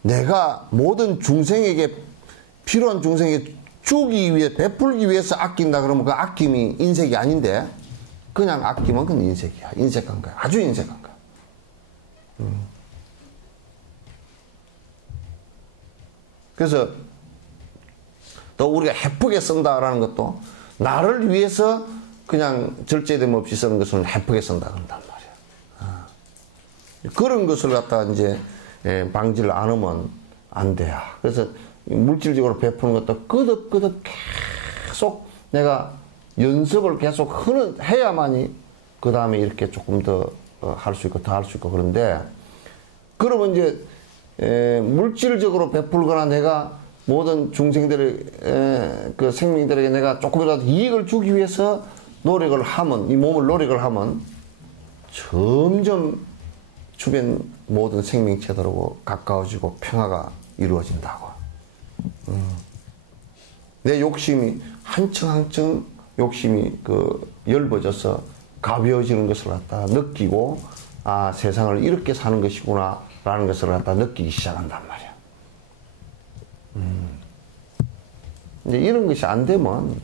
내가 모든 중생에게 필요한 중생에게 주기 위해 베풀기 위해서 아낀다 그러면 그 아낌이 인색이 아닌데 그냥 아끼면 그건 인색이야. 인색한 거야. 아주 인색한 거야. 그래서 또 우리가 해프게 쓴다라는 것도 나를 위해서 그냥 절제됨 없이 쓰는 것은 해프게 쓴다 그런단 말이야. 그런 것을 갖다가 이제 방지를 안 하면 안 돼요. 그래서 물질적으로 베푸는 것도 끄덕끄덕 계속 내가 연습을 계속 해야만이 그 다음에 이렇게 조금 더 할 수 있고 더 할 수 있고 그런데 그러면 이제 물질적으로 베풀거나 내가 모든 중생들의 그 생명들에게 내가 조금이라도 이익을 주기 위해서 노력을 하면 이 몸을 노력을 하면 점점 주변 모든 생명체들하고 가까워지고 평화가 이루어진다고. 내 욕심이 한층한층 욕심이 엷어져서 가벼워지는 것을 갖다 느끼고 세상을 이렇게 사는 것이구나 라는 것을 갖다 느끼기 시작한단 말이야. 이제 이런 것이 안 되면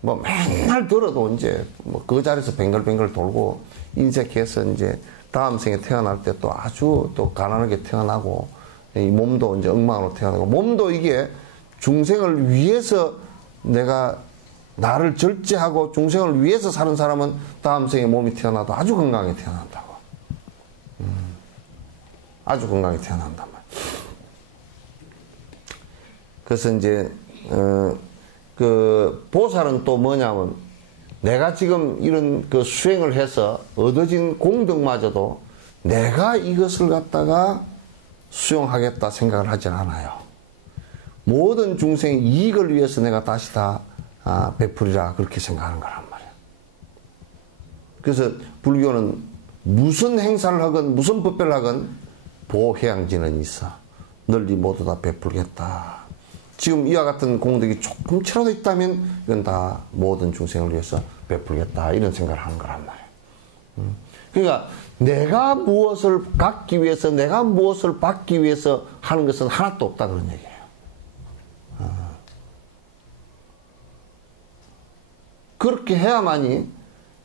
뭐 맨날 들어도 이제 뭐 그 자리에서 뱅글뱅글 돌고 인색해서 이제 다음 생에 태어날 때 또 아주 또 가난하게 태어나고 이 몸도 이제 엉망으로 태어나고 몸도 이게 중생을 위해서 내가 나를 절제하고 중생을 위해서 사는 사람은 다음 생에 몸이 태어나도 아주 건강하게 태어난다고. 아주 건강하게 태어난단 말이야. 그래서 이제 그 보살은 또 뭐냐면 내가 지금 이런 그 수행을 해서 얻어진 공덕마저도 내가 이것을 갖다가 수용하겠다 생각을 하지 않아요. 모든 중생의 이익을 위해서 내가 다시 다 베풀이라 그렇게 생각하는 거란 말이에요. 그래서 불교는 무슨 행사를 하건 무슨 법배를 하건 보해양지는 있어. 널리 모두 다 베풀겠다. 지금 이와 같은 공덕이 조금치라도 있다면 이건 다 모든 중생을 위해서 베풀겠다 이런 생각을 하는 거란 말이에요. 그러니까 내가 무엇을 갖기 위해서 내가 무엇을 받기 위해서 하는 것은 하나도 없다 그런 얘기예요. 그렇게 해야만이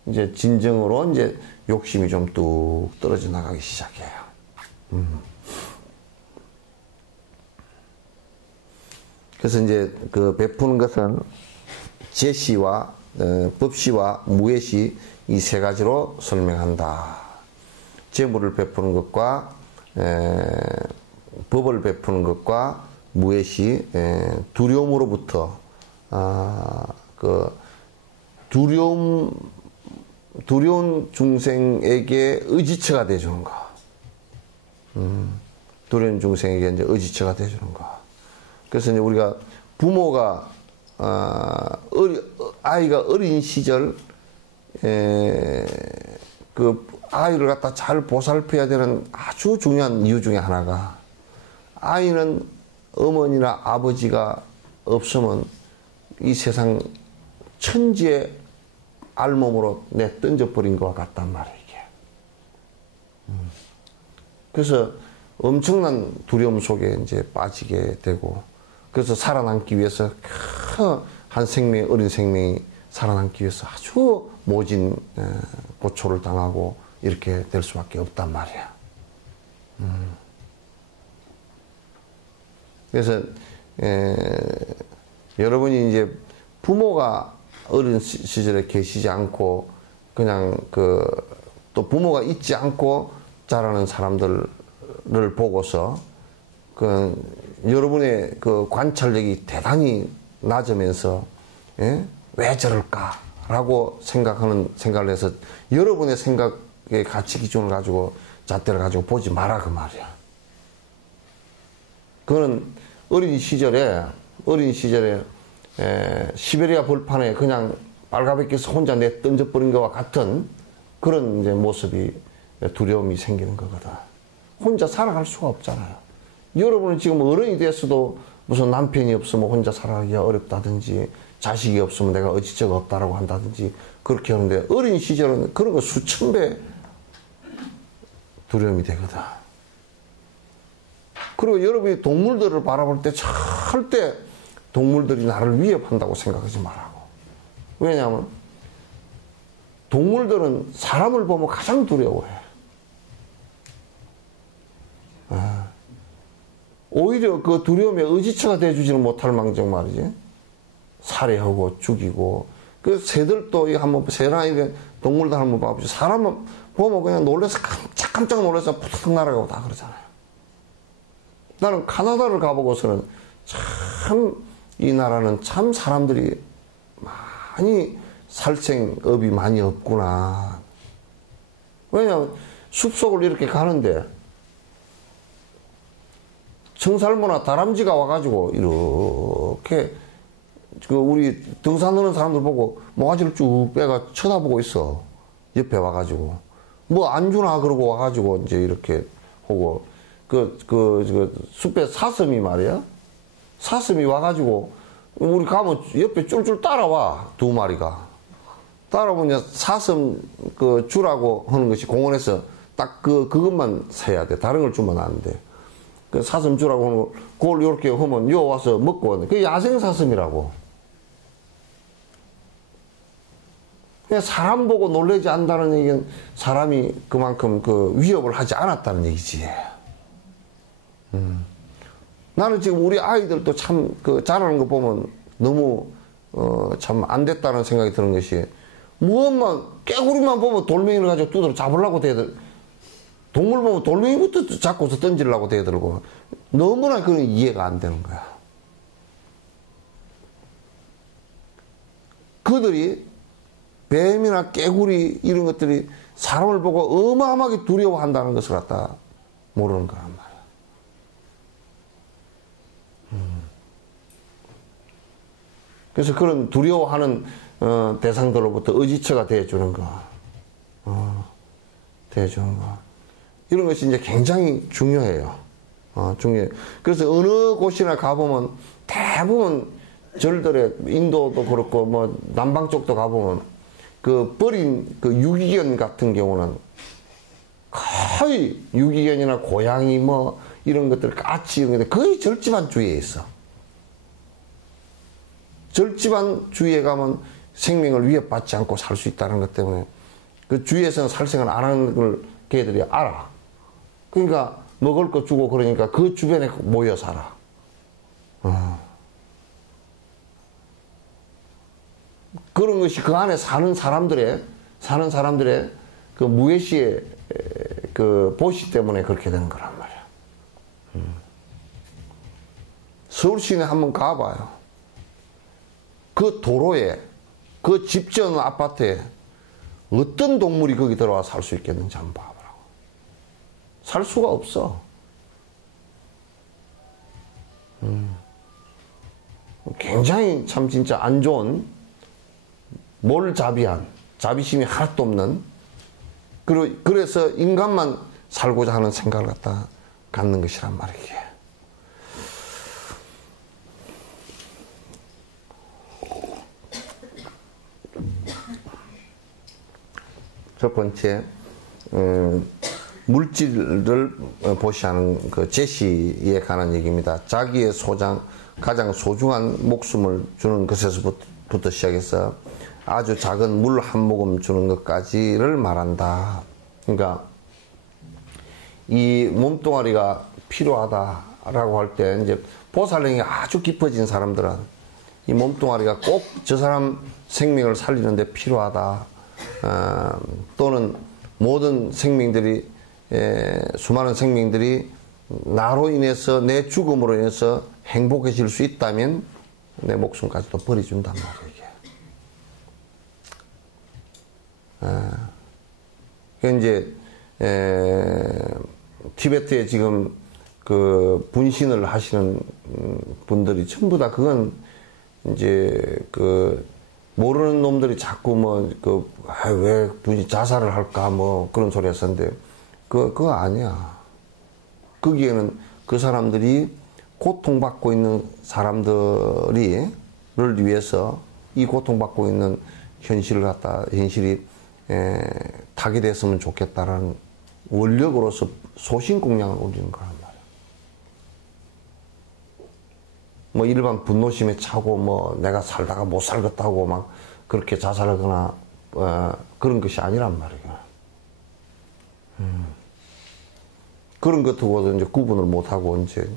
이제 진정으로 이제 욕심이 좀 뚝 떨어져 나가기 시작해요. 그래서 이제 그 베푸는 것은 제시와 법시와 무예시 이 세 가지로 설명한다. 재물을 베푸는 것과 법을 베푸는 것과 무예시 두려움으로부터 두려운 중생에게 의지처가 되어주는 거. 두려운 중생에게 이제 의지처가 되어주는 거. 그래서 이제 우리가 부모가 아이가 어린 시절 그 아이를 갖다 잘 보살펴야 되는 아주 중요한 이유 중에 하나가 아이는 어머니나 아버지가 없으면 이 세상 천지의 알몸으로 던져버린 것과 같단 말이에요, 이게. 그래서 엄청난 두려움 속에 이제 빠지게 되고, 그래서 살아남기 위해서 한 생명, 어린 생명이 살아남기 위해서 아주 모진 고초를 당하고 이렇게 될 수밖에 없단 말이야. 그래서 여러분이 이제 부모가 어린 시절에 계시지 않고 그냥 또 부모가 있지 않고 자라는 사람들을 보고서 여러분의 그 관찰력이 대단히 낮으면서 예? 왜 저럴까라고 생각을 해서 여러분의 생각의 가치 기준을 가지고 잣대를 가지고 보지 마라 그 말이야. 그거는 어린 시절에 시베리아 벌판에 그냥 빨가벗겨서 혼자 내 던져버린 것과 같은 그런 이제 모습이 두려움이 생기는 거거든. 혼자 살아갈 수가 없잖아요. 여러분은 지금 어른이 됐어도 무슨 남편이 없으면 혼자 살아가기가 어렵다든지 자식이 없으면 내가 어찌저찌 없다라고 한다든지 그렇게 하는데 어린 시절은 그런 거 수천 배 두려움이 되거든. 그리고 여러분이 동물들을 바라볼 때 절대 동물들이 나를 위협한다고 생각하지 말라고. 왜냐하면 동물들은 사람을 보면 가장 두려워해. 오히려 그 두려움에 의지처가 돼주지는 못할 망정 말이지. 살해하고 죽이고. 그 새들도 한번 새나 이런 동물들 한번 봐보죠. 사람은 보면 그냥 놀라서 깜짝 놀라서 푸득 날아가고 다 그러잖아요. 나는 카나다를 가보고서는 참 이 나라는 참 사람들이 많이 살생업이 많이 없구나. 왜냐하면 숲속을 이렇게 가는데 청살모나 다람쥐가 와가지고 이렇게 그 우리 등산하는 사람들 보고 모가지를 쭉 빼가 쳐다보고 있어. 옆에 와가지고 뭐 안 주나 그러고 와가지고 이제 이렇게 하고 그 숲에 사슴이 말이야. 사슴이 와가지고 우리 가면 옆에 쫄쫄 따라와. 두 마리가 따라오면 사슴 그 주라고 하는 것이 공원에서 딱 그것만 세야 돼. 다른 걸 주면 안 돼. 그 사슴 주라고 하는 거, 그걸 이렇게 하면 요 와서 먹고 왔네. 그 야생 사슴이라고. 그냥 사람 보고 놀라지 않는다는 얘기는 사람이 그만큼 그 위협을 하지 않았다는 얘기지. 나는 지금 우리 아이들도 참 그 자라는 거 보면 너무 참 안 됐다는 생각이 드는 것이 무엇만 깨구리만 보면 돌멩이를 가지고 두드려 잡으려고 대들. 동물 보면 돌멩이부터 잡고서 던지려고 대들고 너무나 그런 이해가 안 되는 거야. 그들이 뱀이나 깨구리 이런 것들이 사람을 보고 어마어마하게 두려워한다는 것을 갖다 모르는 거란 말이야. 그래서 그런 두려워하는 대상들로부터 의지처가 되어주는 거. 되어주는 거. 이런 것이 이제 굉장히 중요해요. 중요해요. 그래서 어느 곳이나 가보면 대부분 절들에 인도도 그렇고 뭐 남방 쪽도 가보면 그 버린 그 유기견 같은 경우는 거의 유기견이나 고양이 뭐 이런 것들 까치 이런 것들 거의 절집안 주위에 있어. 절집안 주위에 가면 생명을 위협받지 않고 살 수 있다는 것 때문에 그 주위에서는 살생을 안 하는 걸 걔들이 알아. 그러니까 먹을 거 주고 그러니까 그 주변에 모여 살아. 그런 것이 그 안에 사는 사람들의 그 무해시의 그 보시 때문에 그렇게 되는 거란 말이야. 서울 시내 한번 가봐요. 그 도로에, 그 집전 아파트에 어떤 동물이 거기 들어와 살 수 있겠는지 한번 봐보라고. 살 수가 없어. 굉장히 참 진짜 안 좋은, 몰자비한, 자비심이 하나도 없는, 그래서 인간만 살고자 하는 생각을 갖는 것이란 말이기에. 첫 번째, 물질을 보시하는 그 제시에 관한 얘기입니다. 자기의 가장 소중한 목숨을 주는 것에서부터 시작해서 아주 작은 물 한 모금 주는 것까지를 말한다. 그러니까 이 몸뚱아리가 필요하다라고 할 때 이제 보살령이 아주 깊어진 사람들은 이 몸뚱아리가 꼭 저 사람 생명을 살리는데 필요하다. 또는 모든 생명들이 수많은 생명들이 나로 인해서 내 죽음으로 인해서 행복해질 수 있다면 내 목숨까지도 버려준단 말이에요, 이게. 이제, 티베트에 지금 그 분신을 하시는 분들이 전부 다 그건 이제 그 모르는 놈들이 자꾸 뭐 왜 분이 자살을 할까 뭐 그런 소리 했었는데 그거 아니야. 거기에는 그 사람들이 고통받고 있는 사람들을 위해서 이 고통받고 있는 현실이 타개됐으면 좋겠다라는 원력으로서 소신공양을 올리는 거란 말이야. 뭐 일반 분노심에 차고 뭐 내가 살다가 못 살겠다고 막 그렇게 자살하거나 그런 것이 아니란 말이야. 그런 것하고도 이제 구분을 못하고 이제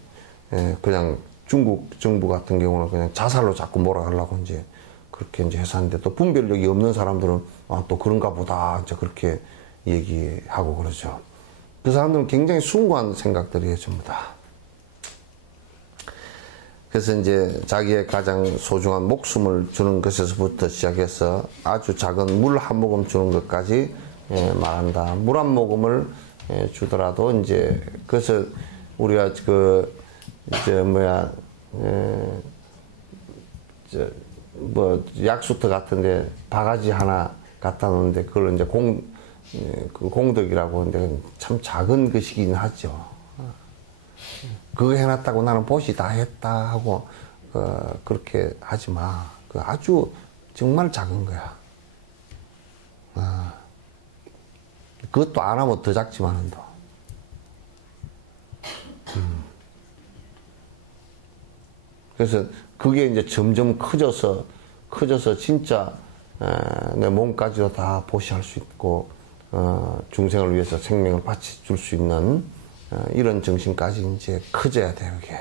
그냥 중국 정부 같은 경우는 그냥 자살로 자꾸 몰아가려고 이제 그렇게 이제 해서 하는데 또 분별력이 없는 사람들은 또 그런가 보다 이제 그렇게 얘기하고 그러죠. 그 사람들은 굉장히 숭고한 생각들이에요, 전부 다. 그래서 이제 자기의 가장 소중한 목숨을 주는 것에서부터 시작해서 아주 작은 물 한 모금 주는 것까지 말한다. 물 한 모금을 주더라도 이제 그래서 우리가 뭐 약수터 같은데 바가지 하나 갖다 놓는데 그걸 이제 그 공덕이라고 하는데 참 작은 것이긴 하죠. 그거 해놨다고 나는 보시 다 했다 하고 그렇게 하지 마. 그 아주 정말 작은 거야. 그것도 안 하면 더 작지만은 더. 그래서 그게 이제 점점 커져서 진짜 내 몸까지도 다 보시할 수 있고 중생을 위해서 생명을 바쳐줄 수 있는 이런 정신까지 이제 커져야 돼요, 이게.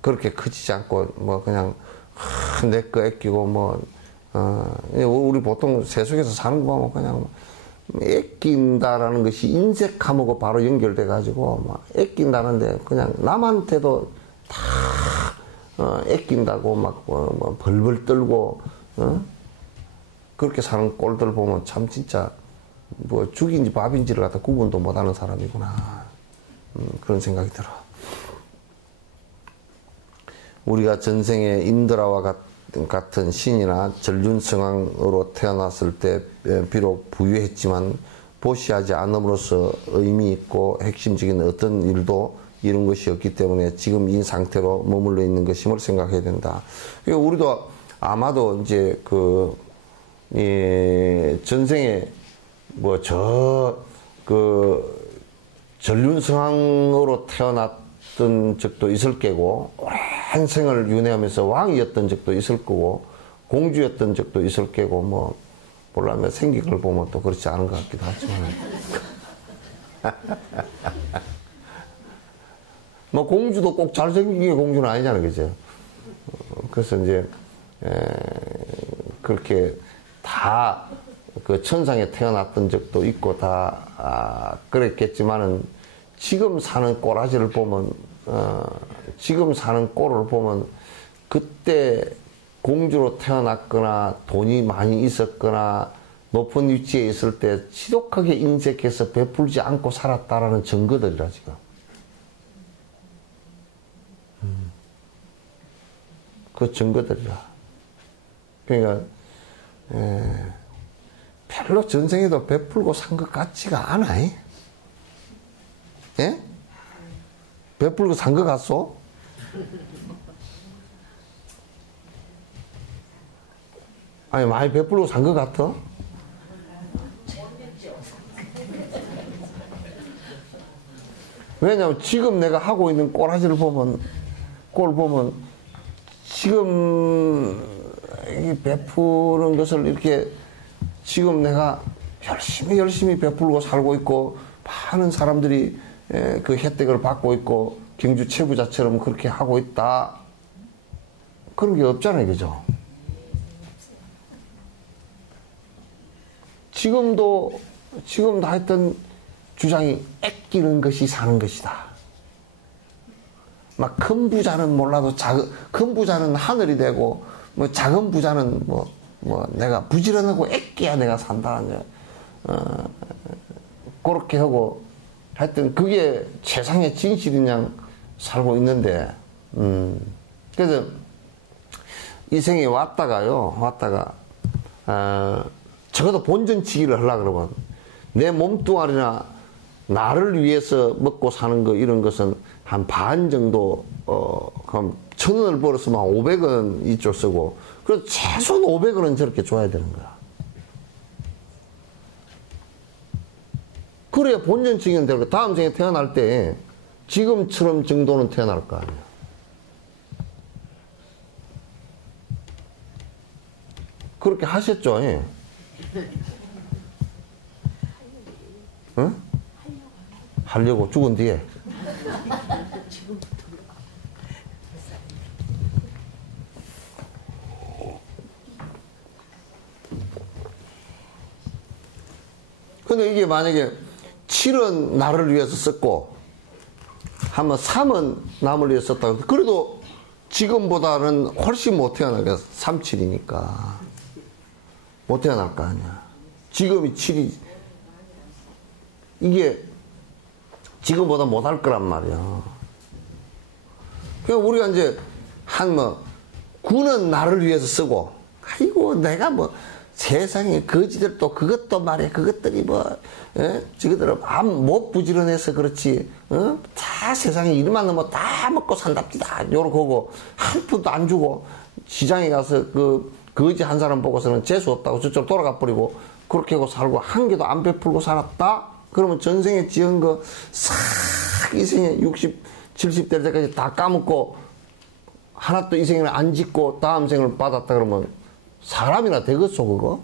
그렇게 커지지 않고 뭐 그냥 내 거 아끼고 뭐 우리 보통 세속에서 사는 거 보면 그냥 아낀다라는 것이 인색함하고 바로 연결돼 가지고 막 아낀다는데 그냥 남한테도 다 아낀다고 막 벌벌 떨고 그렇게 사는 꼴들 보면 참 진짜 뭐 죽인지 밥인지를 갖다 구분도 못하는 사람이구나. 그런 생각이 들어. 우리가 전생에 인드라와 같은 신이나 전륜성왕으로 태어났을 때 비록 부유했지만 보시하지 않음으로써 의미 있고 핵심적인 어떤 일도 이룬 것이 없기 때문에 지금 이 상태로 머물러 있는 것임을 생각해야 된다. 우리도 아마도 이제 전생에 전륜성왕으로 태어났던 적도 있을 게고, 오랜 생을 윤회하면서 왕이었던 적도 있을 거고, 공주였던 적도 있을 게고, 몰라면 생긴 걸 보면 또 그렇지 않은 것 같기도 하지만. 공주도 꼭 잘생긴 게 공주는 아니잖아요, 그죠? 그래서 이제, 그렇게 다 그 천상에 태어났던 적도 있고 그랬겠지만은 지금 사는 꼬라지를 보면, 지금 사는 꼴을 보면 그때 공주로 태어났거나 돈이 많이 있었거나 높은 위치에 있을 때 지독하게 인색해서 베풀지 않고 살았다라는 증거들이라, 지금. 그 증거들이라. 그러니까, 별로 전생에도 베풀고 산 것 같지가 않아. 예? 베풀고 산 것 같소? 아니, 많이 베풀고 산 것 같아? 왜냐면 지금 내가 하고 있는 꼬라지를 보면, 지금 이 베푸는 것을 이렇게 지금 내가 열심히 베풀고 살고 있고 많은 사람들이 그 혜택을 받고 있고 경주 최부자처럼 그렇게 하고 있다. 그런 게 없잖아요, 그죠? 지금도 하여튼 주장이 아끼는 것이 사는 것이다. 막 큰 부자는 몰라도 큰 부자는 하늘이 되고, 뭐 작은 부자는 내가 부지런하고 애끼야 내가 산다. 그렇게 하고, 하여튼 그게 세상의 진실인 양 살고 있는데, 그래서 이 생에 왔다가, 적어도 본전치기를 하려고 그러면, 내 몸뚱아리나 나를 위해서 먹고 사는 거, 이런 것은 한 반 정도, 그럼 1,000원을 벌었으면 500원 이쪽 쓰고, 그래서 최소한 500원은 저렇게 줘야 되는 거야. 그래야 본전치기는 되고, 다음 생에 태어날 때 지금처럼 정도는 태어날 거 아니야. 그렇게 하셨죠? 예. 응? 하려고 죽은 뒤에. 근데 이게 만약에 7은 나를 위해서 썼고, 한번 3은 남을 위해서 썼다. 그래도 지금보다는 훨씬 못 태어나게 3, 7이니까. 못 태어날 거 아니야. 지금이 7이, 이게 지금보다 못할 거란 말이야. 그러니까 우리가 이제 한 9는 나를 위해서 쓰고, 아이고, 내가 세상에 거지들 또 그것도 말해, 그것들이 저거들은 못 부지런해서 그렇지, 다 세상에 일만 넣으면 다 먹고 산답니다. 요렇게 하고, 한 푼도 안 주고, 시장에 가서 거지 한 사람 보고서는 재수 없다고 저쪽 돌아가 버리고, 그렇게 하고 살고, 한 개도 안 베풀고 살았다? 그러면 전생에 지은 거, 싹, 이 생에 60, 70 될 때까지 다 까먹고, 하나도 이 생에는 안 짓고, 다음 생을 받았다 그러면, 사람이나 되겠소, 그거?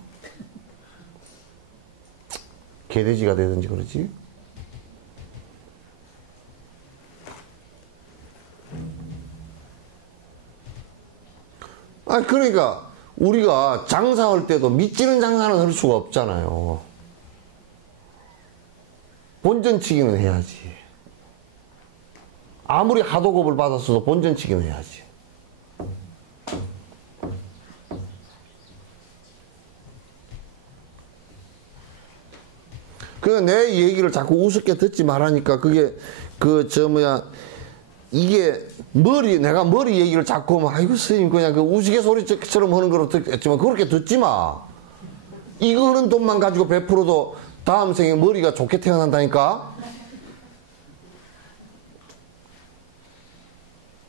개돼지가 되든지 그러지? 아니, 그러니까, 우리가 장사할 때도 믿지는 장사는 할 수가 없잖아요. 본전치기는 해야지. 아무리 하도급을 받았어도 본전치기는 해야지. 내 얘기를 자꾸 우습게 듣지 말라니까, 그게, 이게, 내가 머리 얘기를 자꾸 하면, 아이고, 스님, 그냥 우스갯소리처럼 하는 거로 듣겠지만, 그렇게 듣지 마. 이거 하는 돈만 가지고 베풀어도 다음 생에 머리가 좋게 태어난다니까?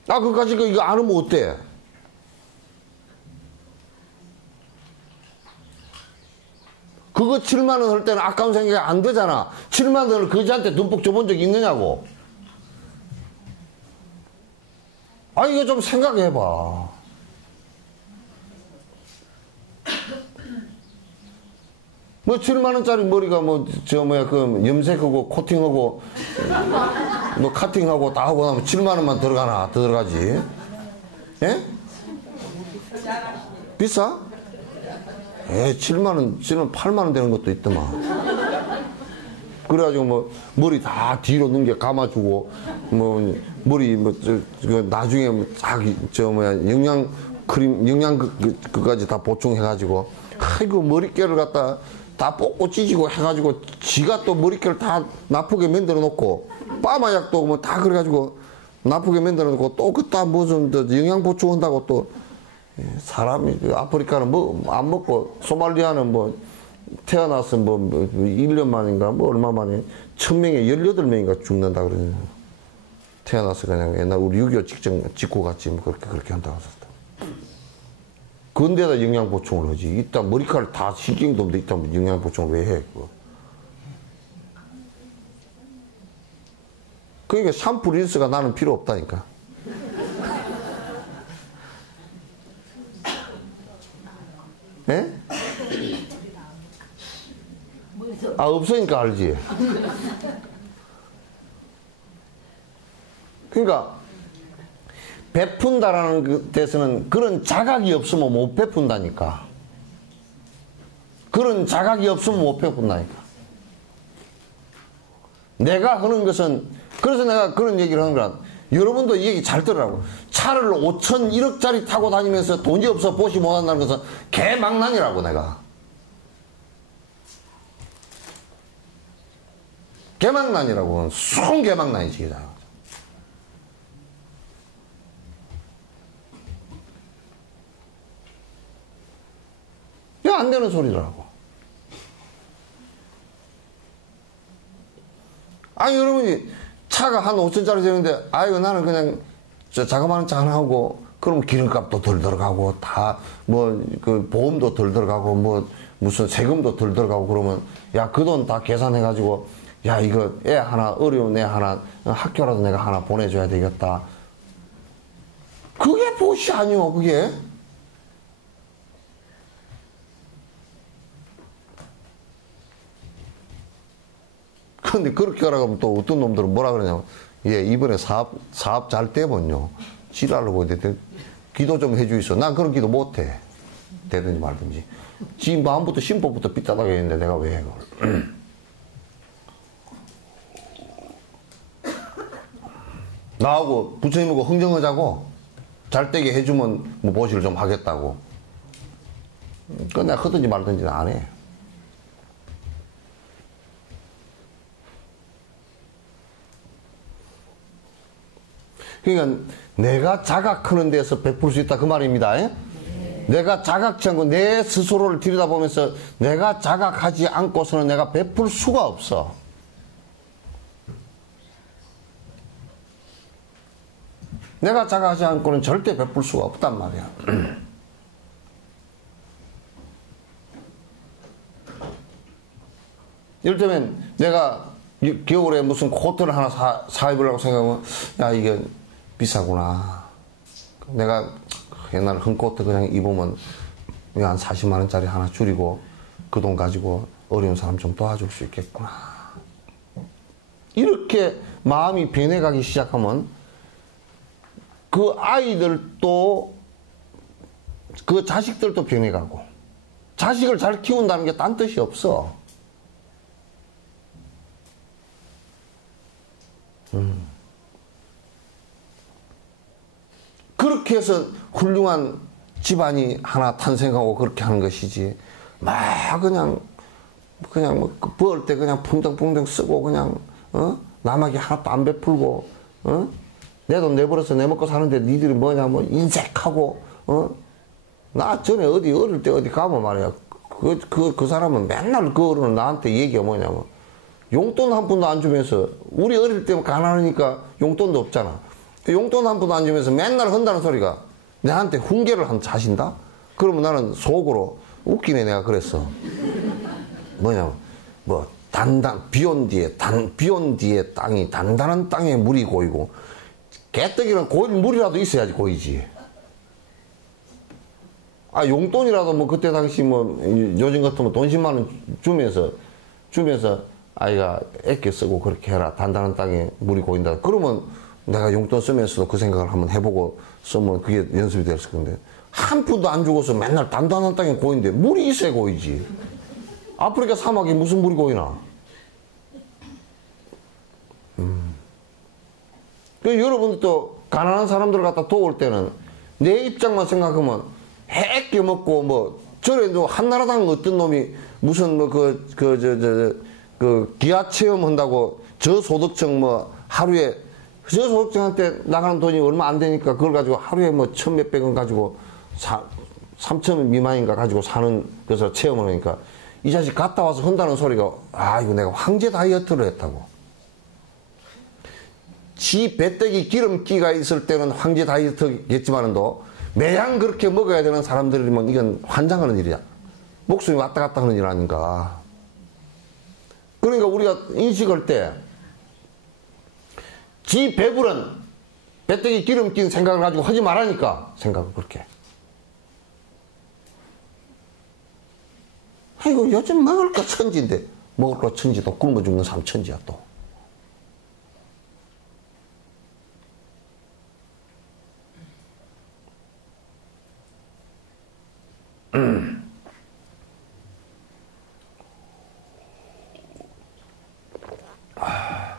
그까짓 거 이거 안 하면 어때? 그거 7만원 할 때는 아까운 생각이 안 되잖아. 7만원을 거지한테 듬뿍 줘본 적 있느냐고. 이거 좀 생각해봐. 뭐 7만원짜리 머리가 염색하고 코팅하고 카팅하고 다 하고 나면 7만원만 들어가나? 더 들어가지? 예? 비싸? 7만원, 8만원 되는 것도 있더만. 그래가지고 머리 다 뒤로 넘겨 감아주고, 머리, 나중에 영양 그까지 다 보충해가지고, 아이고, 머릿결을 갖다 다 뽑고 찢고 해가지고, 지가 또 머릿결을 다 나쁘게 만들어 놓고, 빠마약도 다 그래가지고, 나쁘게 만들어 놓고, 또 그따 무슨 영양 보충한다고 또, 사람이, 아프리카는 안 먹고, 소말리아는 태어나서 1년 만인가, 얼마 만에, 1000명에 18명인가 죽는다 그러네. 태어나서 그냥 옛날 우리 6.25 직전 짓고 갔지, 그렇게 한다고 했었다. 근데다 영양 보충을 하지. 이따 머리카락 다 신경도 없는데, 이따 영양 보충을 왜 해, 그거. 그러니까 샴푸 린스가 나는 필요 없다니까. 예? 없으니까 알지. 그러니까 베푼다라는 데서는 그런 자각이 없으면 못 베푼다니까. 그런 자각이 없으면 못 베푼다니까. 내가 하는 것은, 그래서 내가 그런 얘기를 하는 거야. 여러분도 이 얘기 잘 들으라고. 차를 5천 1억짜리 타고 다니면서 돈이 없어 보시 못한다는 것은 개망난이라고 내가. 개망난이라고. 순 개망난이지. 이게 안 되는 소리더라고. 아니 여러분이 차가 한 5천짜리 되는데 아이고 나는 그냥 저 자그마한 차 하나 하고 그럼 기름값도 덜 들어가고 다 뭐 그 보험도 덜 들어가고 뭐 무슨 세금도 덜 들어가고 그러면 야 그 돈 다 계산해 가지고 야 이거 애 하나 어려운 애 하나 학교라도 내가 하나 보내줘야 되겠다. 그게 보시 아니오 그게. 근데 그렇게 하라고 하면 또 어떤 놈들은 뭐라 그러냐면, 예, 이번에 사업 잘 되면요. 지랄하고 기도 좀 해주이소. 난 그런 기도 못해. 되든지 말든지. 지 마음부터 심법부터 삐딱하게 했는데 내가 왜 해, 그걸. 나하고 부처님하고 흥정하자고 잘 되게 해주면 뭐 보시를 좀 하겠다고. 그 내가 하든지 말든지 안 해. 그러니까 내가 자각하는 데서 베풀 수 있다 그 말입니다. 내가 자각치 않고 내 스스로를 들여다보면서 내가 자각하지 않고서는 내가 베풀 수가 없어. 내가 자각하지 않고는 절대 베풀 수가 없단 말이야. 이를테면 내가 겨울에 무슨 코트를 하나 사입으려고 생각하면 야 이게 비싸구나. 내가 옛날 흠코트 그냥 입으면 한 40만 원짜리 하나 줄이고 그 돈 가지고 어려운 사람 좀 도와줄 수 있겠구나. 이렇게 마음이 변해가기 시작하면 그 아이들도 그 자식들도 변해가고 자식을 잘 키운다는 게 딴 뜻이 없어. 그렇게 해서 훌륭한 집안이 하나 탄생하고 그렇게 하는 것이지. 막 그냥 뭐 부을 때 그냥 풍덩풍덩 쓰고 그냥 남에게 하나도 안 베풀고 내 돈 내버려서 내 먹고 사는데 니들이 뭐냐 뭐 인색하고 나 전에 어릴 때 어디 가면 말이야 그 사람은 맨날 그 어른은 나한테 얘기가 뭐냐면 용돈 한 푼도 안 주면서 우리 어릴 때 가난하니까 용돈도 없잖아. 용돈 한 푼도 안 주면서 맨날 한다는 소리가 내한테 훈계를 하신다? 그러면 나는 속으로 웃기네 내가 그랬어. 뭐냐면 뭐 비온 뒤에 땅이 단단한 땅에 물이 고이고 개떡이는 고일 물이라도 있어야지 고이지. 아 용돈이라도 뭐 그때 당시 뭐 요즘 같으면 돈 10만 원 주면서 아이가 애껴 쓰고 그렇게 해라. 단단한 땅에 물이 고인다. 그러면 내가 용돈 쓰면서도 그 생각을 한번 해보고 쓰면 그게 연습이 됐을 건데 한 푼도 안 주고서 맨날 단단한 땅에 고인데 물이 있어야 고이지. 아프리카 사막에 무슨 물이 고이나. 그 여러분들도 가난한 사람들 갖다 도울 때는 내 입장만 생각하면 애껴 먹고 뭐 저래 한나라당 어떤 놈이 무슨 뭐 기아 체험 한다고 저소득층 뭐 하루에 저소득층한테 나가는 돈이 얼마 안 되니까 그걸 가지고 하루에 뭐 1,000몇백 원 가지고 3,000원 미만인가 가지고 사는 그래서 체험을 하니까 이 자식 갔다 와서 한다는 소리가 아 이거 내가 황제 다이어트를 했다고. 지 배때기 기름기가 있을 때는 황제 다이어트겠지만도 매양 그렇게 먹어야 되는 사람들이면 이건 환장하는 일이야. 목숨이 왔다 갔다 하는 일 아닌가. 그러니까 우리가 인식할 때 지 배부른 배때기 기름 낀 생각을 가지고 하지 말라니까 생각을 그렇게. 아이고 요즘 먹을 거 천지인데 먹을 거 천지도 굶어 죽는 사람 천지야 또.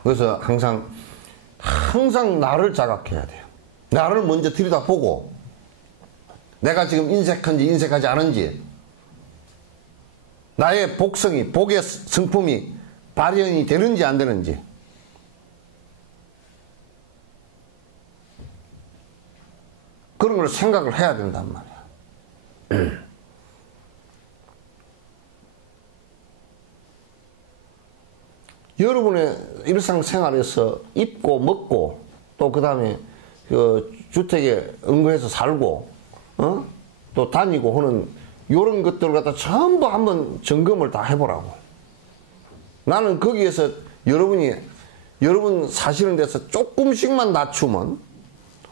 그래서 항상 항상 나를 자각해야 돼요. 나를 먼저 들여다보고 내가 지금 인색한지 인색하지 않은지, 나의 복성이, 복의 성품이 발현이 되는지 안 되는지, 그런 걸 생각을 해야 된단 말이야. 여러분의 일상생활에서 입고 먹고 또 그 다음에 그 주택에 응거해서 살고 또 다니고 하는 이런 것들을 갖다 전부 한번 점검을 다 해보라고. 나는 거기에서 여러분 사시는 데서 조금씩만 낮추면,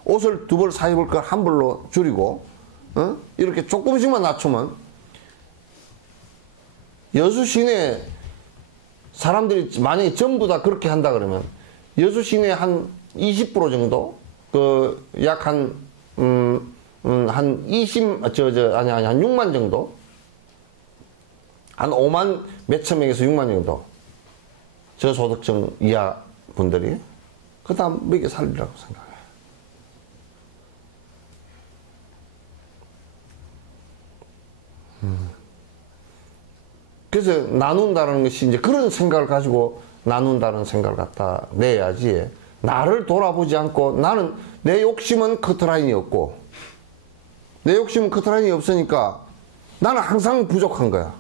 옷을 두 벌 사 입을 걸 한 벌로 줄이고 이렇게 조금씩만 낮추면 여수 시내 사람들이 만약에 전부 다 그렇게 한다 그러면 여수 시내 한 20% 정도, 그 약 한 6만 정도, 한 5만 몇천 명에서 6만 정도 저소득층 이하 분들이 그 다음 먹여 살리라고 생각해요. 그래서 나눈다는 것이 이제 그런 생각을 가지고 나눈다는 생각을 갖다 내야지, 나를 돌아보지 않고 나는 내 욕심은 커트라인이 없고 내 욕심은 커트라인이 없으니까 나는 항상 부족한 거야.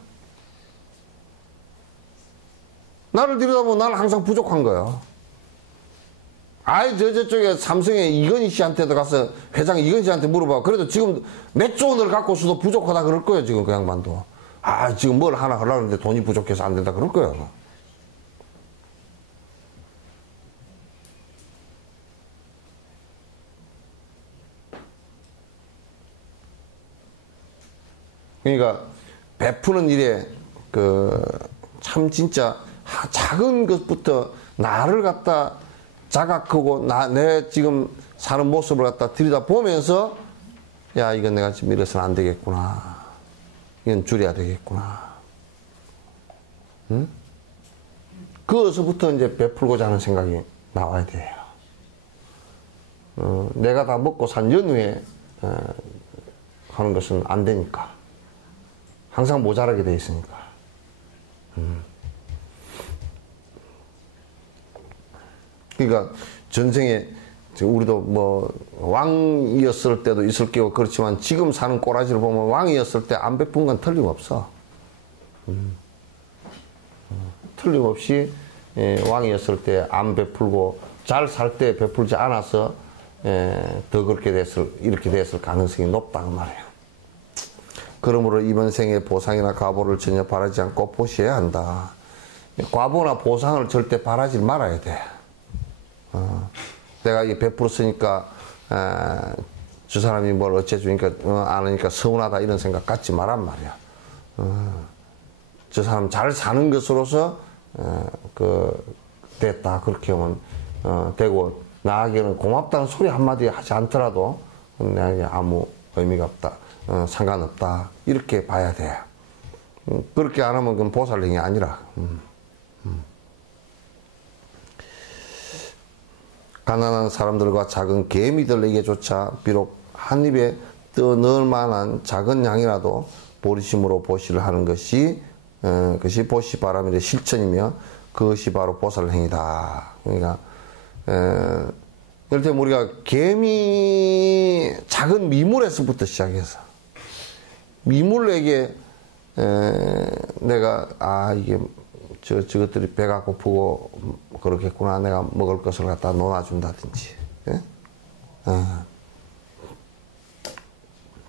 나를 들여다보면 나는 항상 부족한 거야. 아이 저쪽에 삼성의 이건희 씨한테도 가서 회장 이건희 씨한테 물어봐. 그래도 지금 몇 조 원을 갖고 있어도 부족하다 그럴 거예요. 지금 그 양반도. 아 지금 뭘 하나 하려고 하는데 돈이 부족해서 안 된다 그럴 거예요. 그러니까 베푸는 일에 참 진짜 작은 것부터 나를 갖다 자각하고 내 지금 사는 모습을 갖다 들여다보면서, 야 이건 내가 지금 이래서는 안 되겠구나, 이건 줄여야 되겠구나. 응? 그것부터 이제 베풀고자 하는 생각이 나와야 돼요. 내가 다 먹고 산 연후에 하는 것은 안 되니까. 항상 모자라게 돼 있으니까. 그러니까 전생에 우리도 뭐 왕이었을 때도 있을 거고 그렇지만 지금 사는 꼬라지를 보면 왕이었을 때 안 베푼 건 틀림없어. 틀림없이 왕이었을 때 안 베풀고 잘 살 때 베풀지 않아서 더 이렇게 됐을 가능성이 높다고 말이에요. 그러므로 이번 생에 보상이나 과보를 전혀 바라지 않고 보셔야 한다. 과보나 보상을 절대 바라지 말아야 돼. 내가 이게 베풀었으니까 저 사람이 뭘 어째주니까 안 하니까 서운하다 이런 생각 갖지 말란 말이야. 저 사람 잘 사는 것으로서 됐다 그렇게 하면 되고, 나에게는 고맙다는 소리 한마디 하지 않더라도 내게 아무 의미가 없다, 상관없다 이렇게 봐야 돼. 그렇게 안 하면 그건 보살행위 아니라. 가난한 사람들과 작은 개미들에게조차 비록 한 입에 떠 넣을 만한 작은 양이라도 보리심으로 보시를 하는 것이 그것이 보시바람의 실천이며 그것이 바로 보살행위다. 그러니까 이를테면 우리가 작은 미물에서부터 시작해서 미물에게 내가 이게 저것들이 배가 고프고 그렇겠구나, 내가 먹을 것을 갖다 놓아준다든지, 예?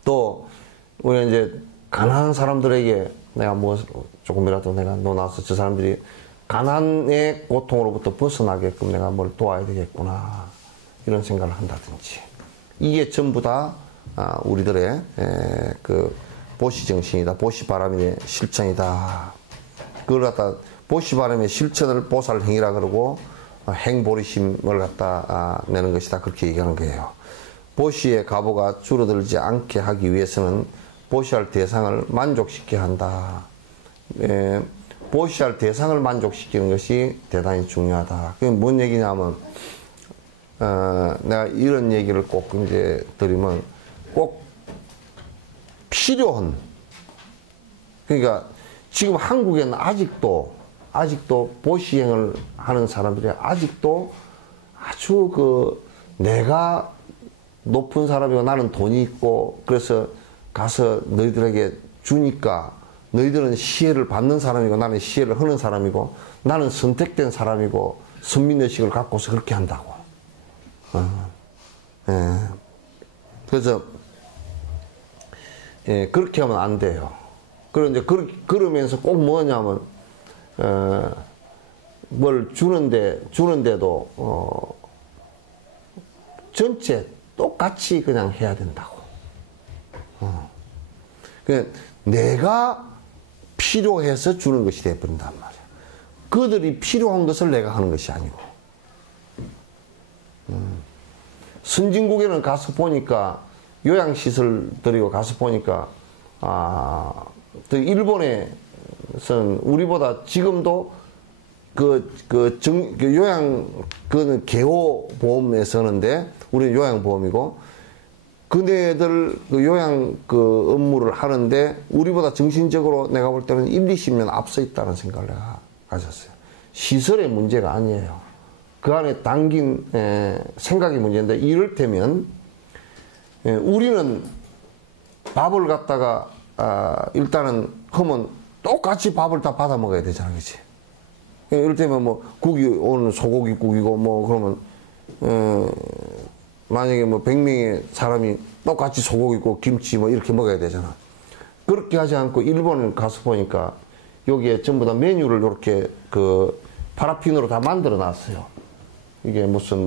또 우리 이제 가난한 사람들에게 내가 뭐 조금이라도 내가 놓아서 저 사람들이 가난의 고통으로부터 벗어나게끔 내가 뭘 도와야 되겠구나 이런 생각을 한다든지, 이게 전부 다 우리들의 그 보시정신이다, 보시바람의 실천이다. 그걸 갖다 보시바람의 실천을 보살행위라 그러고 행보리심을 갖다 내는 것이다 그렇게 얘기하는 거예요. 보시의 가보가 줄어들지 않게 하기 위해서는 보시할 대상을 만족시켜야 한다. 보시할 대상을 만족시키는 것이 대단히 중요하다. 그게 뭔 얘기냐면 내가 이런 얘기를 꼭 이제 드리면 꼭 필요한, 그러니까 지금 한국에는 아직도 보시행을 하는 사람들이 아직도 아주 내가 높은 사람이고 나는 돈이 있고 그래서 가서 너희들에게 주니까 너희들은 시혜를 받는 사람이고 나는 시혜를 하는 사람이고 나는 선택된 사람이고 선민의식을 갖고서 그렇게 한다고. 예. 그래서 그렇게 하면 안 돼요. 그런데 그러면서 꼭 뭐냐면 뭘 주는데도 전체 똑같이 그냥 해야 된다고. 그냥 내가 필요해서 주는 것이 되어버린단 말이야. 그들이 필요한 것을 내가 하는 것이 아니고. 선진국에는 가서 보니까 요양시설들이고 가서 보니까 일본에서는 우리보다 지금도 요양 개호보험에 서는데 우리는 요양보험이고 그네들 요양 업무를 하는데 우리보다 정신적으로 내가 볼 때는 1, 20년 앞서 있다는 생각을 내가 가졌어요. 시설의 문제가 아니에요. 그 안에 담긴 생각이 문제인데 이를테면 우리는 밥을 갖다가 일단은 하면 똑같이 밥을 다 받아 먹어야 되잖아, 그치? 이를테면 뭐 국이 오늘 소고기국이고 뭐 그러면 만약에 뭐 100명의 사람이 똑같이 소고기국 김치 뭐 이렇게 먹어야 되잖아. 그렇게 하지 않고 일본을 가서 보니까 여기에 전부 다 메뉴를 이렇게 파라핀으로 다 만들어 놨어요. 이게 무슨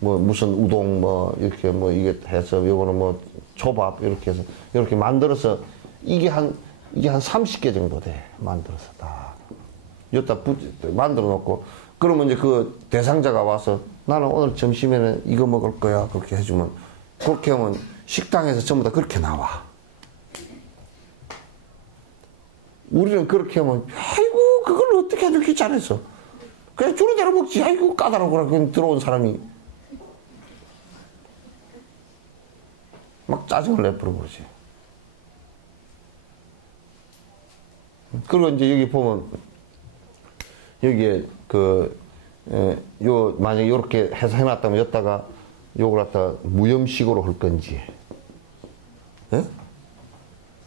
무슨 우동 이렇게 이게 해서 요거는 뭐 초밥 이렇게 해서 이렇게 만들어서 이게 한 30개 정도 돼. 만들어서 다 여기다 만들어 놓고 그러면 이제 그 대상자가 와서 나는 오늘 점심에는 이거 먹을 거야. 그렇게 해주면 그렇게 하면 식당에서 전부 다 그렇게 나와. 우리는 그렇게 하면 아이고 그걸 어떻게 해도 귀찮아서 그냥 주는 대로 먹지. 아이고 까다로워라. 그냥 들어온 사람이 막 짜증을 내버려 그러지. 그리고 이제 여기 보면 여기에 만약에 요렇게 해서 해놨다면 여기다가 요걸 갖다 무염식으로 할 건지, 예?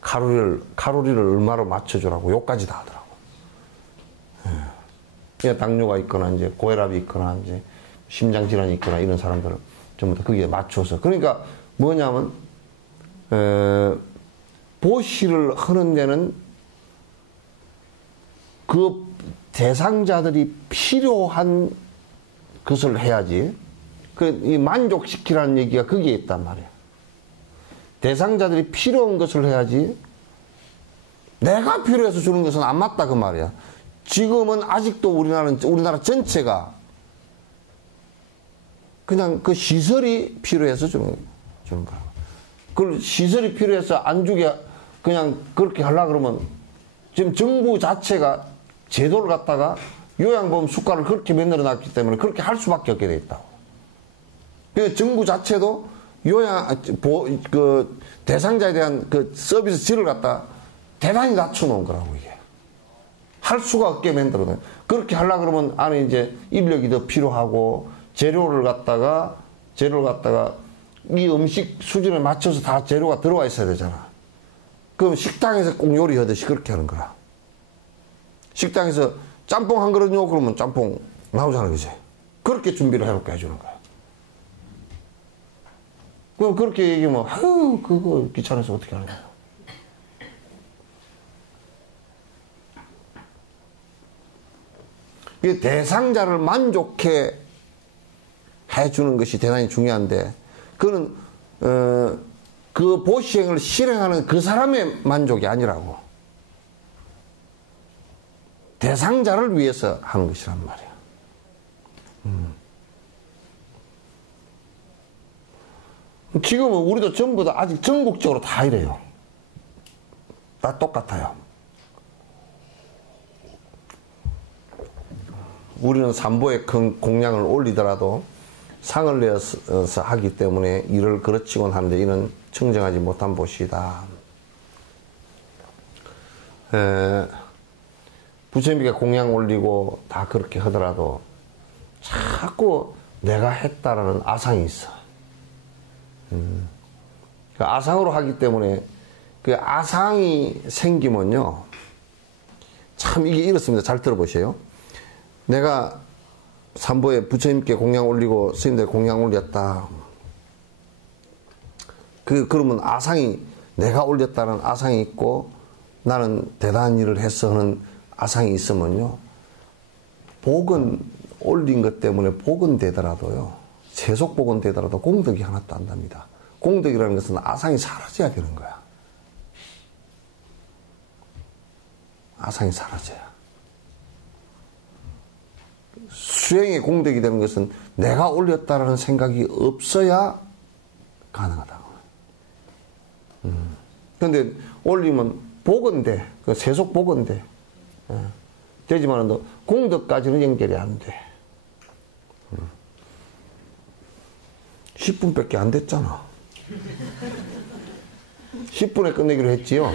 카로리를 얼마로 맞춰주라고 요까지 다 하더라고. 예. 당뇨가 있거나 이제 고혈압이 있거나 이제 심장질환이 있거나 이런 사람들은 전부 다 거기에 맞춰서. 그러니까 뭐냐면 보시를 하는 데는 그 대상자들이 필요한 것을 해야지. 이 만족시키라는 얘기가 거기에 있단 말이야. 대상자들이 필요한 것을 해야지. 내가 필요해서 주는 것은 안 맞다 그 말이야. 지금은 아직도 우리나라 전체가 그냥 그 시설이 필요해서 주는 거야. 그 시설이 필요해서 안 주게 그냥 그렇게 하려고 그러면 지금 정부 자체가 제도를 갖다가 요양보험 수가를 그렇게 만들어 놨기 때문에 그렇게 할 수밖에 없게 돼 있다고. 그래서 정부 자체도 대상자에 대한 그 서비스 질을 갖다 대단히 낮춰놓은 거라고, 이게. 할 수가 없게 만들어 놔. 그렇게 하려고 그러면 안에 이제 인력이 더 필요하고 재료를 갖다가 이 음식 수준에 맞춰서 다 재료가 들어와 있어야 되잖아. 그럼 식당에서 꼭 요리하듯이 그렇게 하는 거야. 식당에서 짬뽕 한 그릇요? 그러면 짬뽕 나오잖아, 그지? 그렇게 준비를 해놓고 해주는 거야. 그럼 그렇게 얘기하면, 아유, 그거 귀찮아서 어떻게 하는 거야. 이 대상자를 만족해 해주는 것이 대단히 중요한데, 그거는, 그 보시행을 실행하는 그 사람의 만족이 아니라고. 대상자를 위해서 하는 것이란 말이야. 지금은 우리도 전부 다 아직 전국적으로 다 이래요. 다 똑같아요. 우리는 삼보에 큰 공량을 올리더라도 상을 내어서 하기 때문에 이를 그르치곤 하는데 이는 청정하지 못한 보시다. 부처님께 공양 올리고 다 그렇게 하더라도 자꾸 내가 했다라는 아상이 있어. 그 아상으로 하기 때문에 그 아상이 생기면요. 참 이게 이렇습니다. 잘 들어보세요. 내가 삼보에 부처님께 공양 올리고 스님들 공양 올렸다. 그러면 아상이 내가 올렸다는 아상이 있고 나는 대단한 일을 했어 하는 아상이 있으면요. 복은 올린 것 때문에 복은 되더라도요. 세속 복은 되더라도 공덕이 하나도 안 납니다. 공덕이라는 것은 아상이 사라져야 되는 거야. 아상이 사라져야. 수행의 공덕이 되는 것은 내가 올렸다라는 생각이 없어야 가능하다고. 그런데 올리면 복은 돼. 그 세속 복은 돼. 되지만 너 공덕까지는 연결이 안 돼. 10분밖에 안 됐잖아. 10분에 끝내기로 했지요.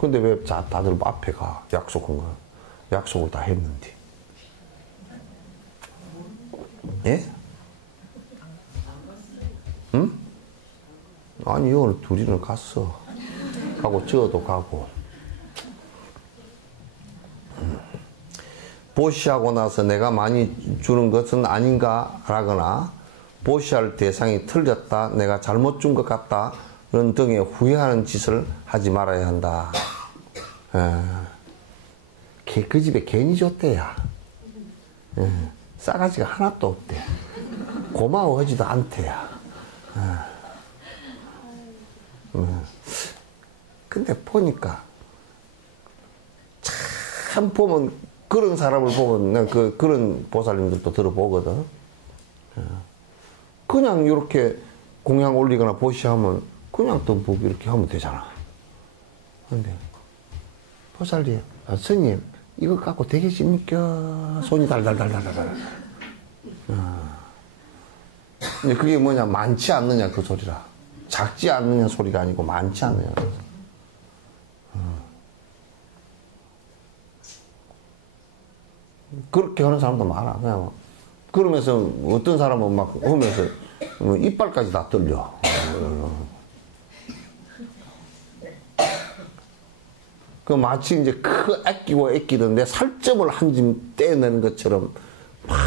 근데 왜 다들 앞에 가? 약속한 거. 약속을 다 했는데. 예? 응? 아니, 오늘 둘이는 갔어. 가고, 저도 가고. 보시하고 나서 내가 많이 주는 것은 아닌가 라거나, 보시할 대상이 틀렸다, 내가 잘못 준 것 같다, 이런 등의 후회하는 짓을 하지 말아야 한다. 그 집에 괜히 줬대야. 싸가지가 하나도 없대. 고마워하지도 않대야. 근데 보니까 참 보면 그런 사람을 보면 그런 보살님들도 들어보거든. 그냥 이렇게 공양 올리거나 보시하면 그냥 또 보고 이렇게 하면 되잖아. 근데 보살님, 스님 이거 갖고 되겠습니까? 손이 달달달달달. 근데 그게 뭐냐, 많지 않느냐 그 소리라. 작지 않느냐 소리가 아니고 많지 않느냐. 그렇게 하는 사람도 많아. 그냥 그러면서 어떤 사람은 막 오면서 이빨까지 다 떨려. 그 마치 이제 아끼던데 살점을 한 점 떼내는 것처럼 막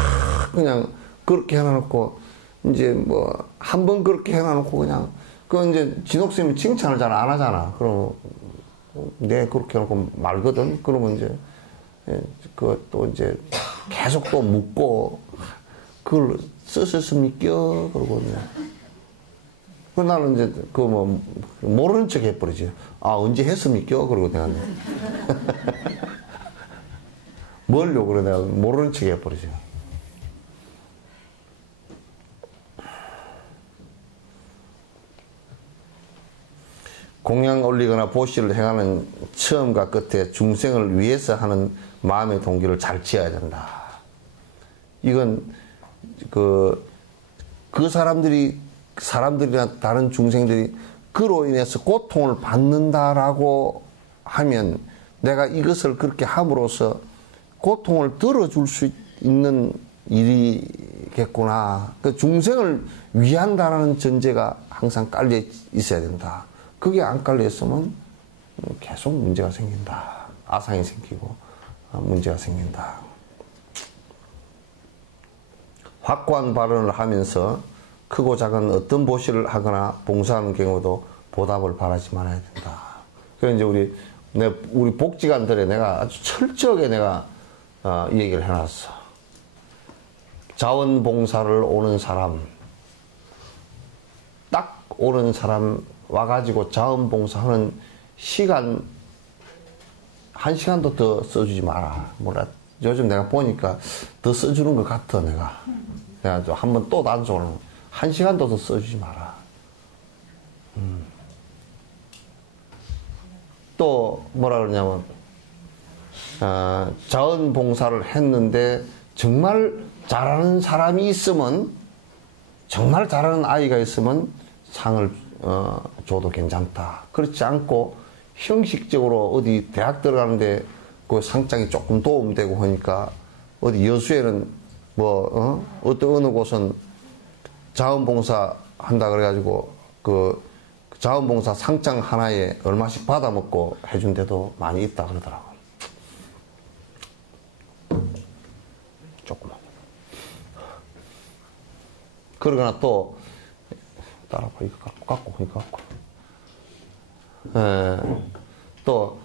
그냥 그렇게 해놔놓고 이제 뭐 한 번 그렇게 해놔놓고 그냥 그 이제 진옥스님이 칭찬을 잘 안 하잖아. 그럼 네 그렇게 해놓고 말거든. 그러면 이제 또 이제 계속 또 묻고 그걸 쓰셨습니까? 그러고 그냥. 그 나는 이제 모르는 척 해버리지. 아, 언제 했습니까? 그러고 내가 뭘요? 그래 내가 모르는 척 해버리지. 공양 올리거나 보시를 행하는 처음과 끝에 중생을 위해서 하는 마음의 동기를 잘 지어야 된다. 이건 그 사람들이나 다른 중생들이 그로 인해서 고통을 받는다라고 하면 내가 이것을 그렇게 함으로써 고통을 덜어줄 수 있는 일이겠구나. 그 중생을 위한다라는 전제가 항상 깔려 있어야 된다. 그게 안 깔려 있으면 계속 문제가 생긴다. 아상이 생기고 문제가 생긴다. 확고한 발언을 하면서 크고 작은 어떤 보시를 하거나 봉사하는 경우도 보답을 바라지 말아야 된다. 그래서 이제 우리 복지관들에 내가 아주 철저하게 내가 이 얘기를 해놨어. 자원봉사를 오는 사람, 딱 오는 사람 와가지고 자원봉사하는 시간, 1시간도 더 써주지 마라. 뭐라, 요즘 내가 보니까 더 써주는 것 같아, 내가. 내가 한번 또 단속을 1시간도 더 써주지 마라. 또 뭐라 그러냐면 자원봉사를 했는데 정말 잘하는 사람이 있으면 정말 잘하는 아이가 있으면 상을 줘도 괜찮다. 그렇지 않고 형식적으로 어디 대학 들어가는데 그 상장이 조금 도움되고 하니까 어디 여수에는 뭐 어떤 어느 곳은 자원봉사 한다 그래가지고 그 자원봉사 상장 하나에 얼마씩 받아먹고 해준 데도 많이 있다 그러더라고. 조금만. 그러거나 또 따라봐. 이거 갖고. 또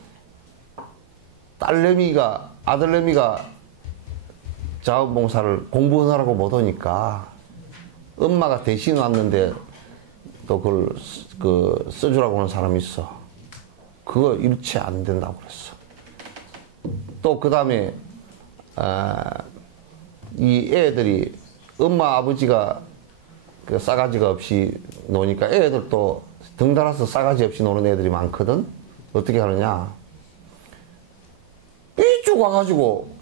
아들내미가 자원봉사를 공부하느라고 못 오니까 엄마가 대신 왔는데 또 그걸 써주라고 하는 사람이 있어. 그거 일체 안 된다고 그랬어. 또 그 다음에 이 애들이 엄마 아버지가 그 싸가지가 없이 노니까 애들도 덩달아서 싸가지 없이 노는 애들이 많거든. 어떻게 하느냐, 삐쭉 와가지고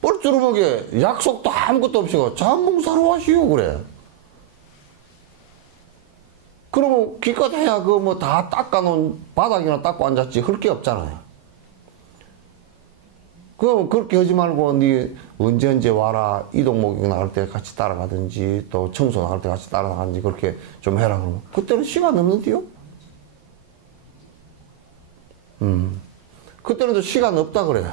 뻘쭈르먹에 약속도 아무것도 없이 자원봉사로 하시오 그래. 그러면 기껏 해야 그 뭐 다 닦아놓은 바닥이나 닦고 앉았지 할 게 없잖아요. 그럼 그렇게 하지 말고 니 언제 와라, 이동 목욕 나갈 때 같이 따라가든지 또 청소 나갈 때 같이 따라가든지 그렇게 좀 해라 그러면 그때는 시간 없는데요. 그때는 또 시간 없다 그래.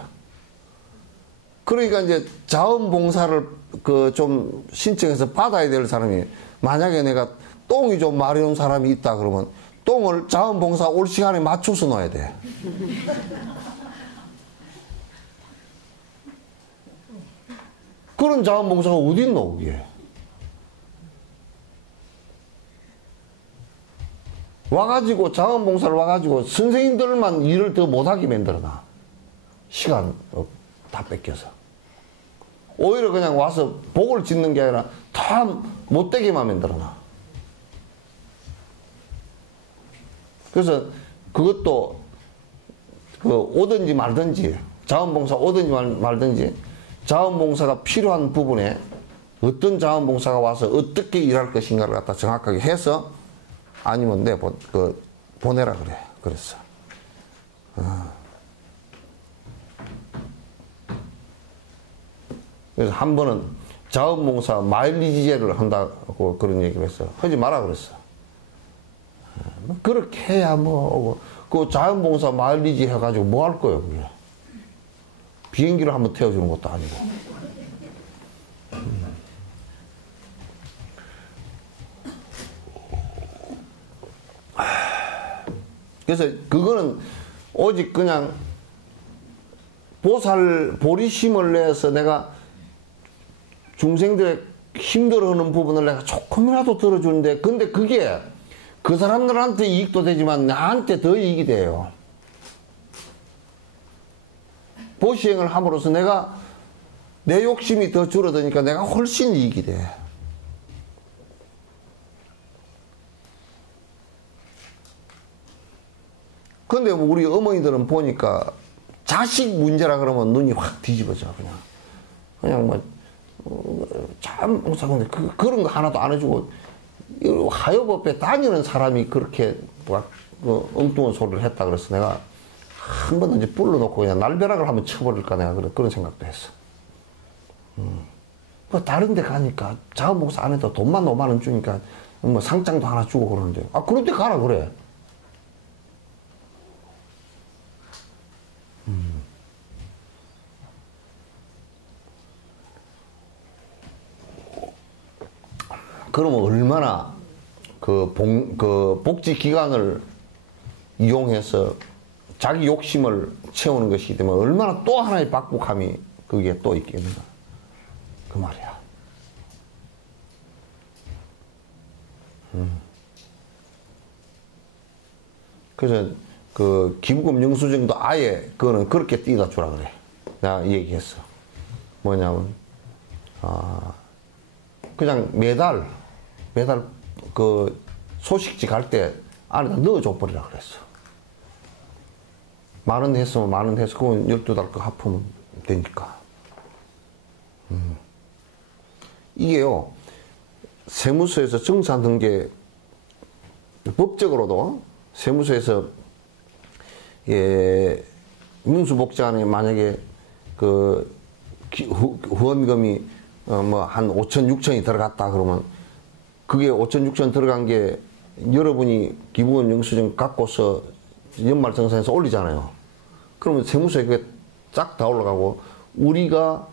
그러니까 이제 자원봉사를 그 좀 신청해서 받아야 될 사람이, 만약에 내가 똥이 좀 마려운 사람이 있다 그러면 똥을 자원봉사 올 시간에 맞춰서 넣어야 돼. 그런 자원봉사가 어디 있노 그게. 와가지고 자원봉사를 와가지고 선생님들만 일을 더 못하게 만들어놔. 시간 다 뺏겨서. 오히려 그냥 와서 복을 짓는 게 아니라 다 못되게만 만들어놔. 그래서 그것도 오든지 말든지, 자원봉사 오든지 말든지, 자원봉사가 필요한 부분에 어떤 자원봉사가 와서 어떻게 일할 것인가를 갖다 정확하게 해서, 아니면 보내라 그래. 그랬어. 그래서 한 번은 자원봉사 마일리지제를 한다고 그런 얘기를 했어. 하지 마라 그랬어. 그렇게 해야 그 자원봉사 마일리지 해가지고 뭐 할 거예요, 그게. 비행기를 한번 태워주는 것도 아니고. 그래서 그거는 오직 그냥 보리심을 내서 내가 중생들의 힘들어하는 부분을 내가 조금이라도 들어주는데, 근데 그게 그 사람들한테 이익도 되지만 나한테 더 이익이 돼요. 보시행을 함으로써 내가 내 욕심이 더 줄어드니까 내가 훨씬 이익이 돼. 근데 우리 어머니들은 보니까 자식 문제라 그러면 눈이 확 뒤집어져. 그냥 참, 그런 거 하나도 안 해주고, 하여법에 다니는 사람이 그렇게 엉뚱한 소리를 했다 그래서 내가 한 번 이제 불러놓고 그냥 날벼락을 한번 쳐버릴까 내가 그런 생각도 했어. 다른 데 가니까 자원봉사 안 해도 돈만 5만 원 주니까 뭐 상장도 하나 주고 그러는데, 그런 데 가라 그래. 그러면 얼마나 복지기관을 이용해서 자기 욕심을 채우는 것이기 때문에 얼마나 또 하나의 박복함이 그게 또 있겠는가. 그 말이야. 그래서 기부금 영수증도 아예 그거는 그렇게 띄다 주라 그래. 내가 얘기했어. 뭐냐면, 그냥 매달 소식지 갈 때 안에다 넣어줘 버리라 그랬어. 10,000원 했으면 10,000원 해서 그건 12달 거 합하면 되니까. 이게요, 세무서에서 정산 등재 법적으로도 세무서에서 예, 문수복지안에 만약에 그 후원금이 뭐 한 5천, 6천이 들어갔다 그러면 그게 5천, 6천 들어간 게 여러분이 기부금 영수증 갖고서 연말정산해서 올리잖아요. 그러면 세무서에 그게 쫙 다 올라가고 우리가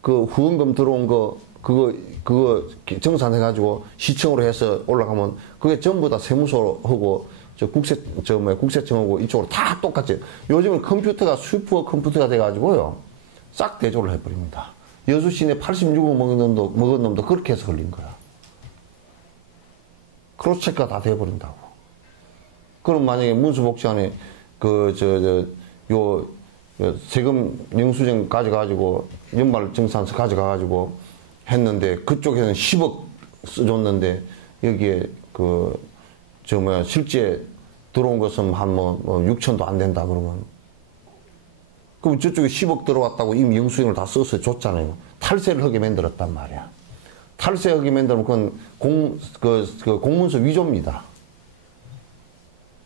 그 후원금 들어온 거 그거 정산해가지고 시청으로 해서 올라가면 그게 전부 다 세무서하고 국세청하고 이쪽으로 다 똑같이. 요즘은 컴퓨터가 슈퍼 컴퓨터가 돼가지고요. 싹 대조를 해버립니다. 여수 시내 86억 먹은 놈도 그렇게 해서 걸린 거야. 크로스 체크가 다 돼버린다고. 그럼 만약에 문수복지안에 요 세금 영수증 가져가지고 연말정산서 가져가가지고 했는데 그쪽에서는 10억 써줬는데 여기에 실제 들어온 것은 한 6천도 안 된다 그러면 그럼 저쪽에 10억 들어왔다고 이미 영수증을 다 써서 줬잖아요. 탈세를 하게 만들었단 말이야. 탈세하게 만들면 그건 공문서 위조입니다.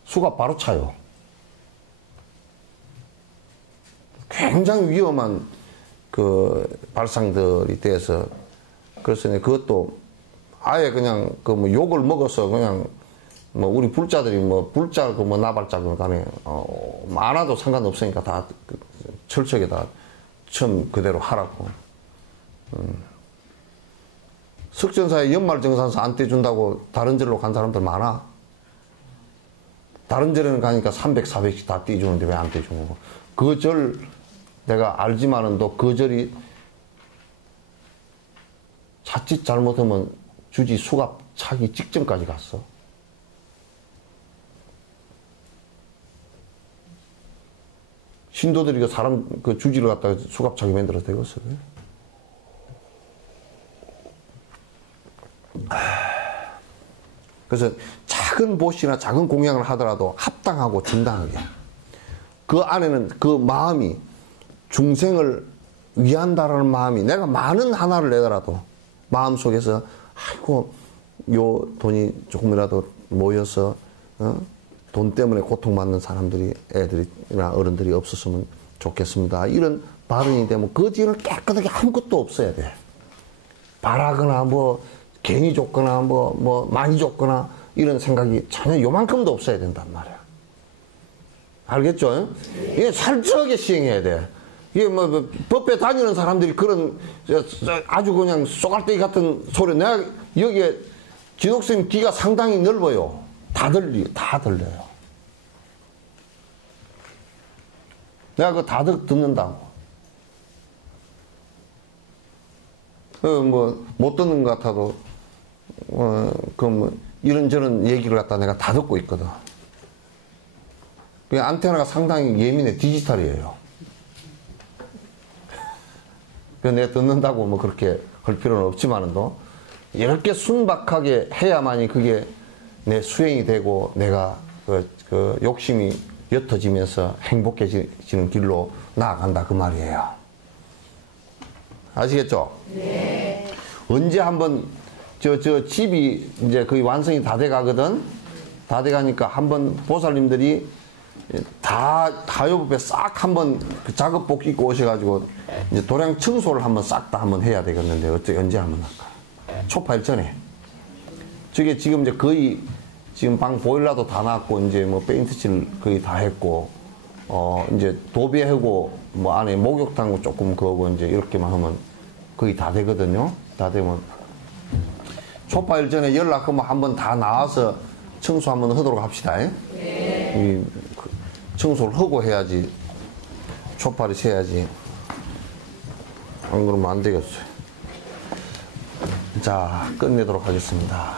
수갑 바로 차요. 굉장히 위험한 발상들이 돼서 그래서 그것도 아예 그냥 욕을 먹어서 그냥 우리 불자들이 불자고 나발자고 간에 안 와도 상관없으니까 다 철저하게 다 처음 그대로 하라고. 석전사에 연말정산서 안 떼준다고 다른 절로 간 사람들 많아. 다른 절에는 가니까 300, 400씩 다 떼주는데 왜 안 떼주는 거고. 그 절 내가 알지만은 또 그 절이 자칫 잘못하면 주지 수갑 차기 직전까지 갔어. 신도들이 그 주지를 갖다가 수갑 차기 만들어서 되겠어. 그래서 작은 보시나 작은 공약을 하더라도 합당하고 정당하게. 그 안에는 그 마음이 중생을 위한다라는 마음이 내가 많은 하나를 내더라도 마음속에서 아이고 요 돈이 조금이라도 모여서 돈 때문에 고통받는 사람들이 애들이나 어른들이 없었으면 좋겠습니다. 이런 발언이 되면 그 뒤에는 깨끗하게 아무것도 없어야 돼. 바라거나 괜히 줬거나 많이 줬거나 이런 생각이 전혀 요만큼도 없어야 된단 말이야. 알겠죠? 이게 철저하게 시행해야 돼. 이게 법에 다니는 사람들이 그런 아주 그냥 쏘갈대기 같은 소리. 내가 여기에 진옥쌤 귀가 상당히 넓어요. 다 들려요. 내가 그거 다 듣는다고. 못 듣는 것 같아도, 이런저런 얘기를 갖다 내가 다 듣고 있거든. 그 안테나가 상당히 예민해. 디지털이에요. 내가 듣는다고 그렇게 할 필요는 없지만도, 이렇게 순박하게 해야만이 그게 내 수행이 되고, 내가 그 욕심이 옅어지면서 행복해지는 길로 나아간다. 그 말이에요. 아시겠죠? 네. 언제 한번, 집이 이제 거의 완성이 다 돼 가거든? 다 돼 가니까 한번 보살님들이 다 하요법에 싹 한번 그 작업복 입고 오셔가지고 이제 도량 청소를 한번 싹 다 한번 해야 되겠는데 언제 한번 할까? 초파일 전에. 저게 지금 이제 거의 지금 방 보일러도 다 놨고 이제 페인트칠 거의 다 했고 이제 도배하고 안에 목욕탕 조금 그거고 이제 이렇게만 하면 거의 다 되거든요. 다 되면 초파일 전에 연락하면 한번 다 나와서 청소 한번 하도록 합시다. 네. 청소를 하고 해야지 초파를 세야지. 안 그러면 안 되겠어요. 자, 끝내도록 하겠습니다.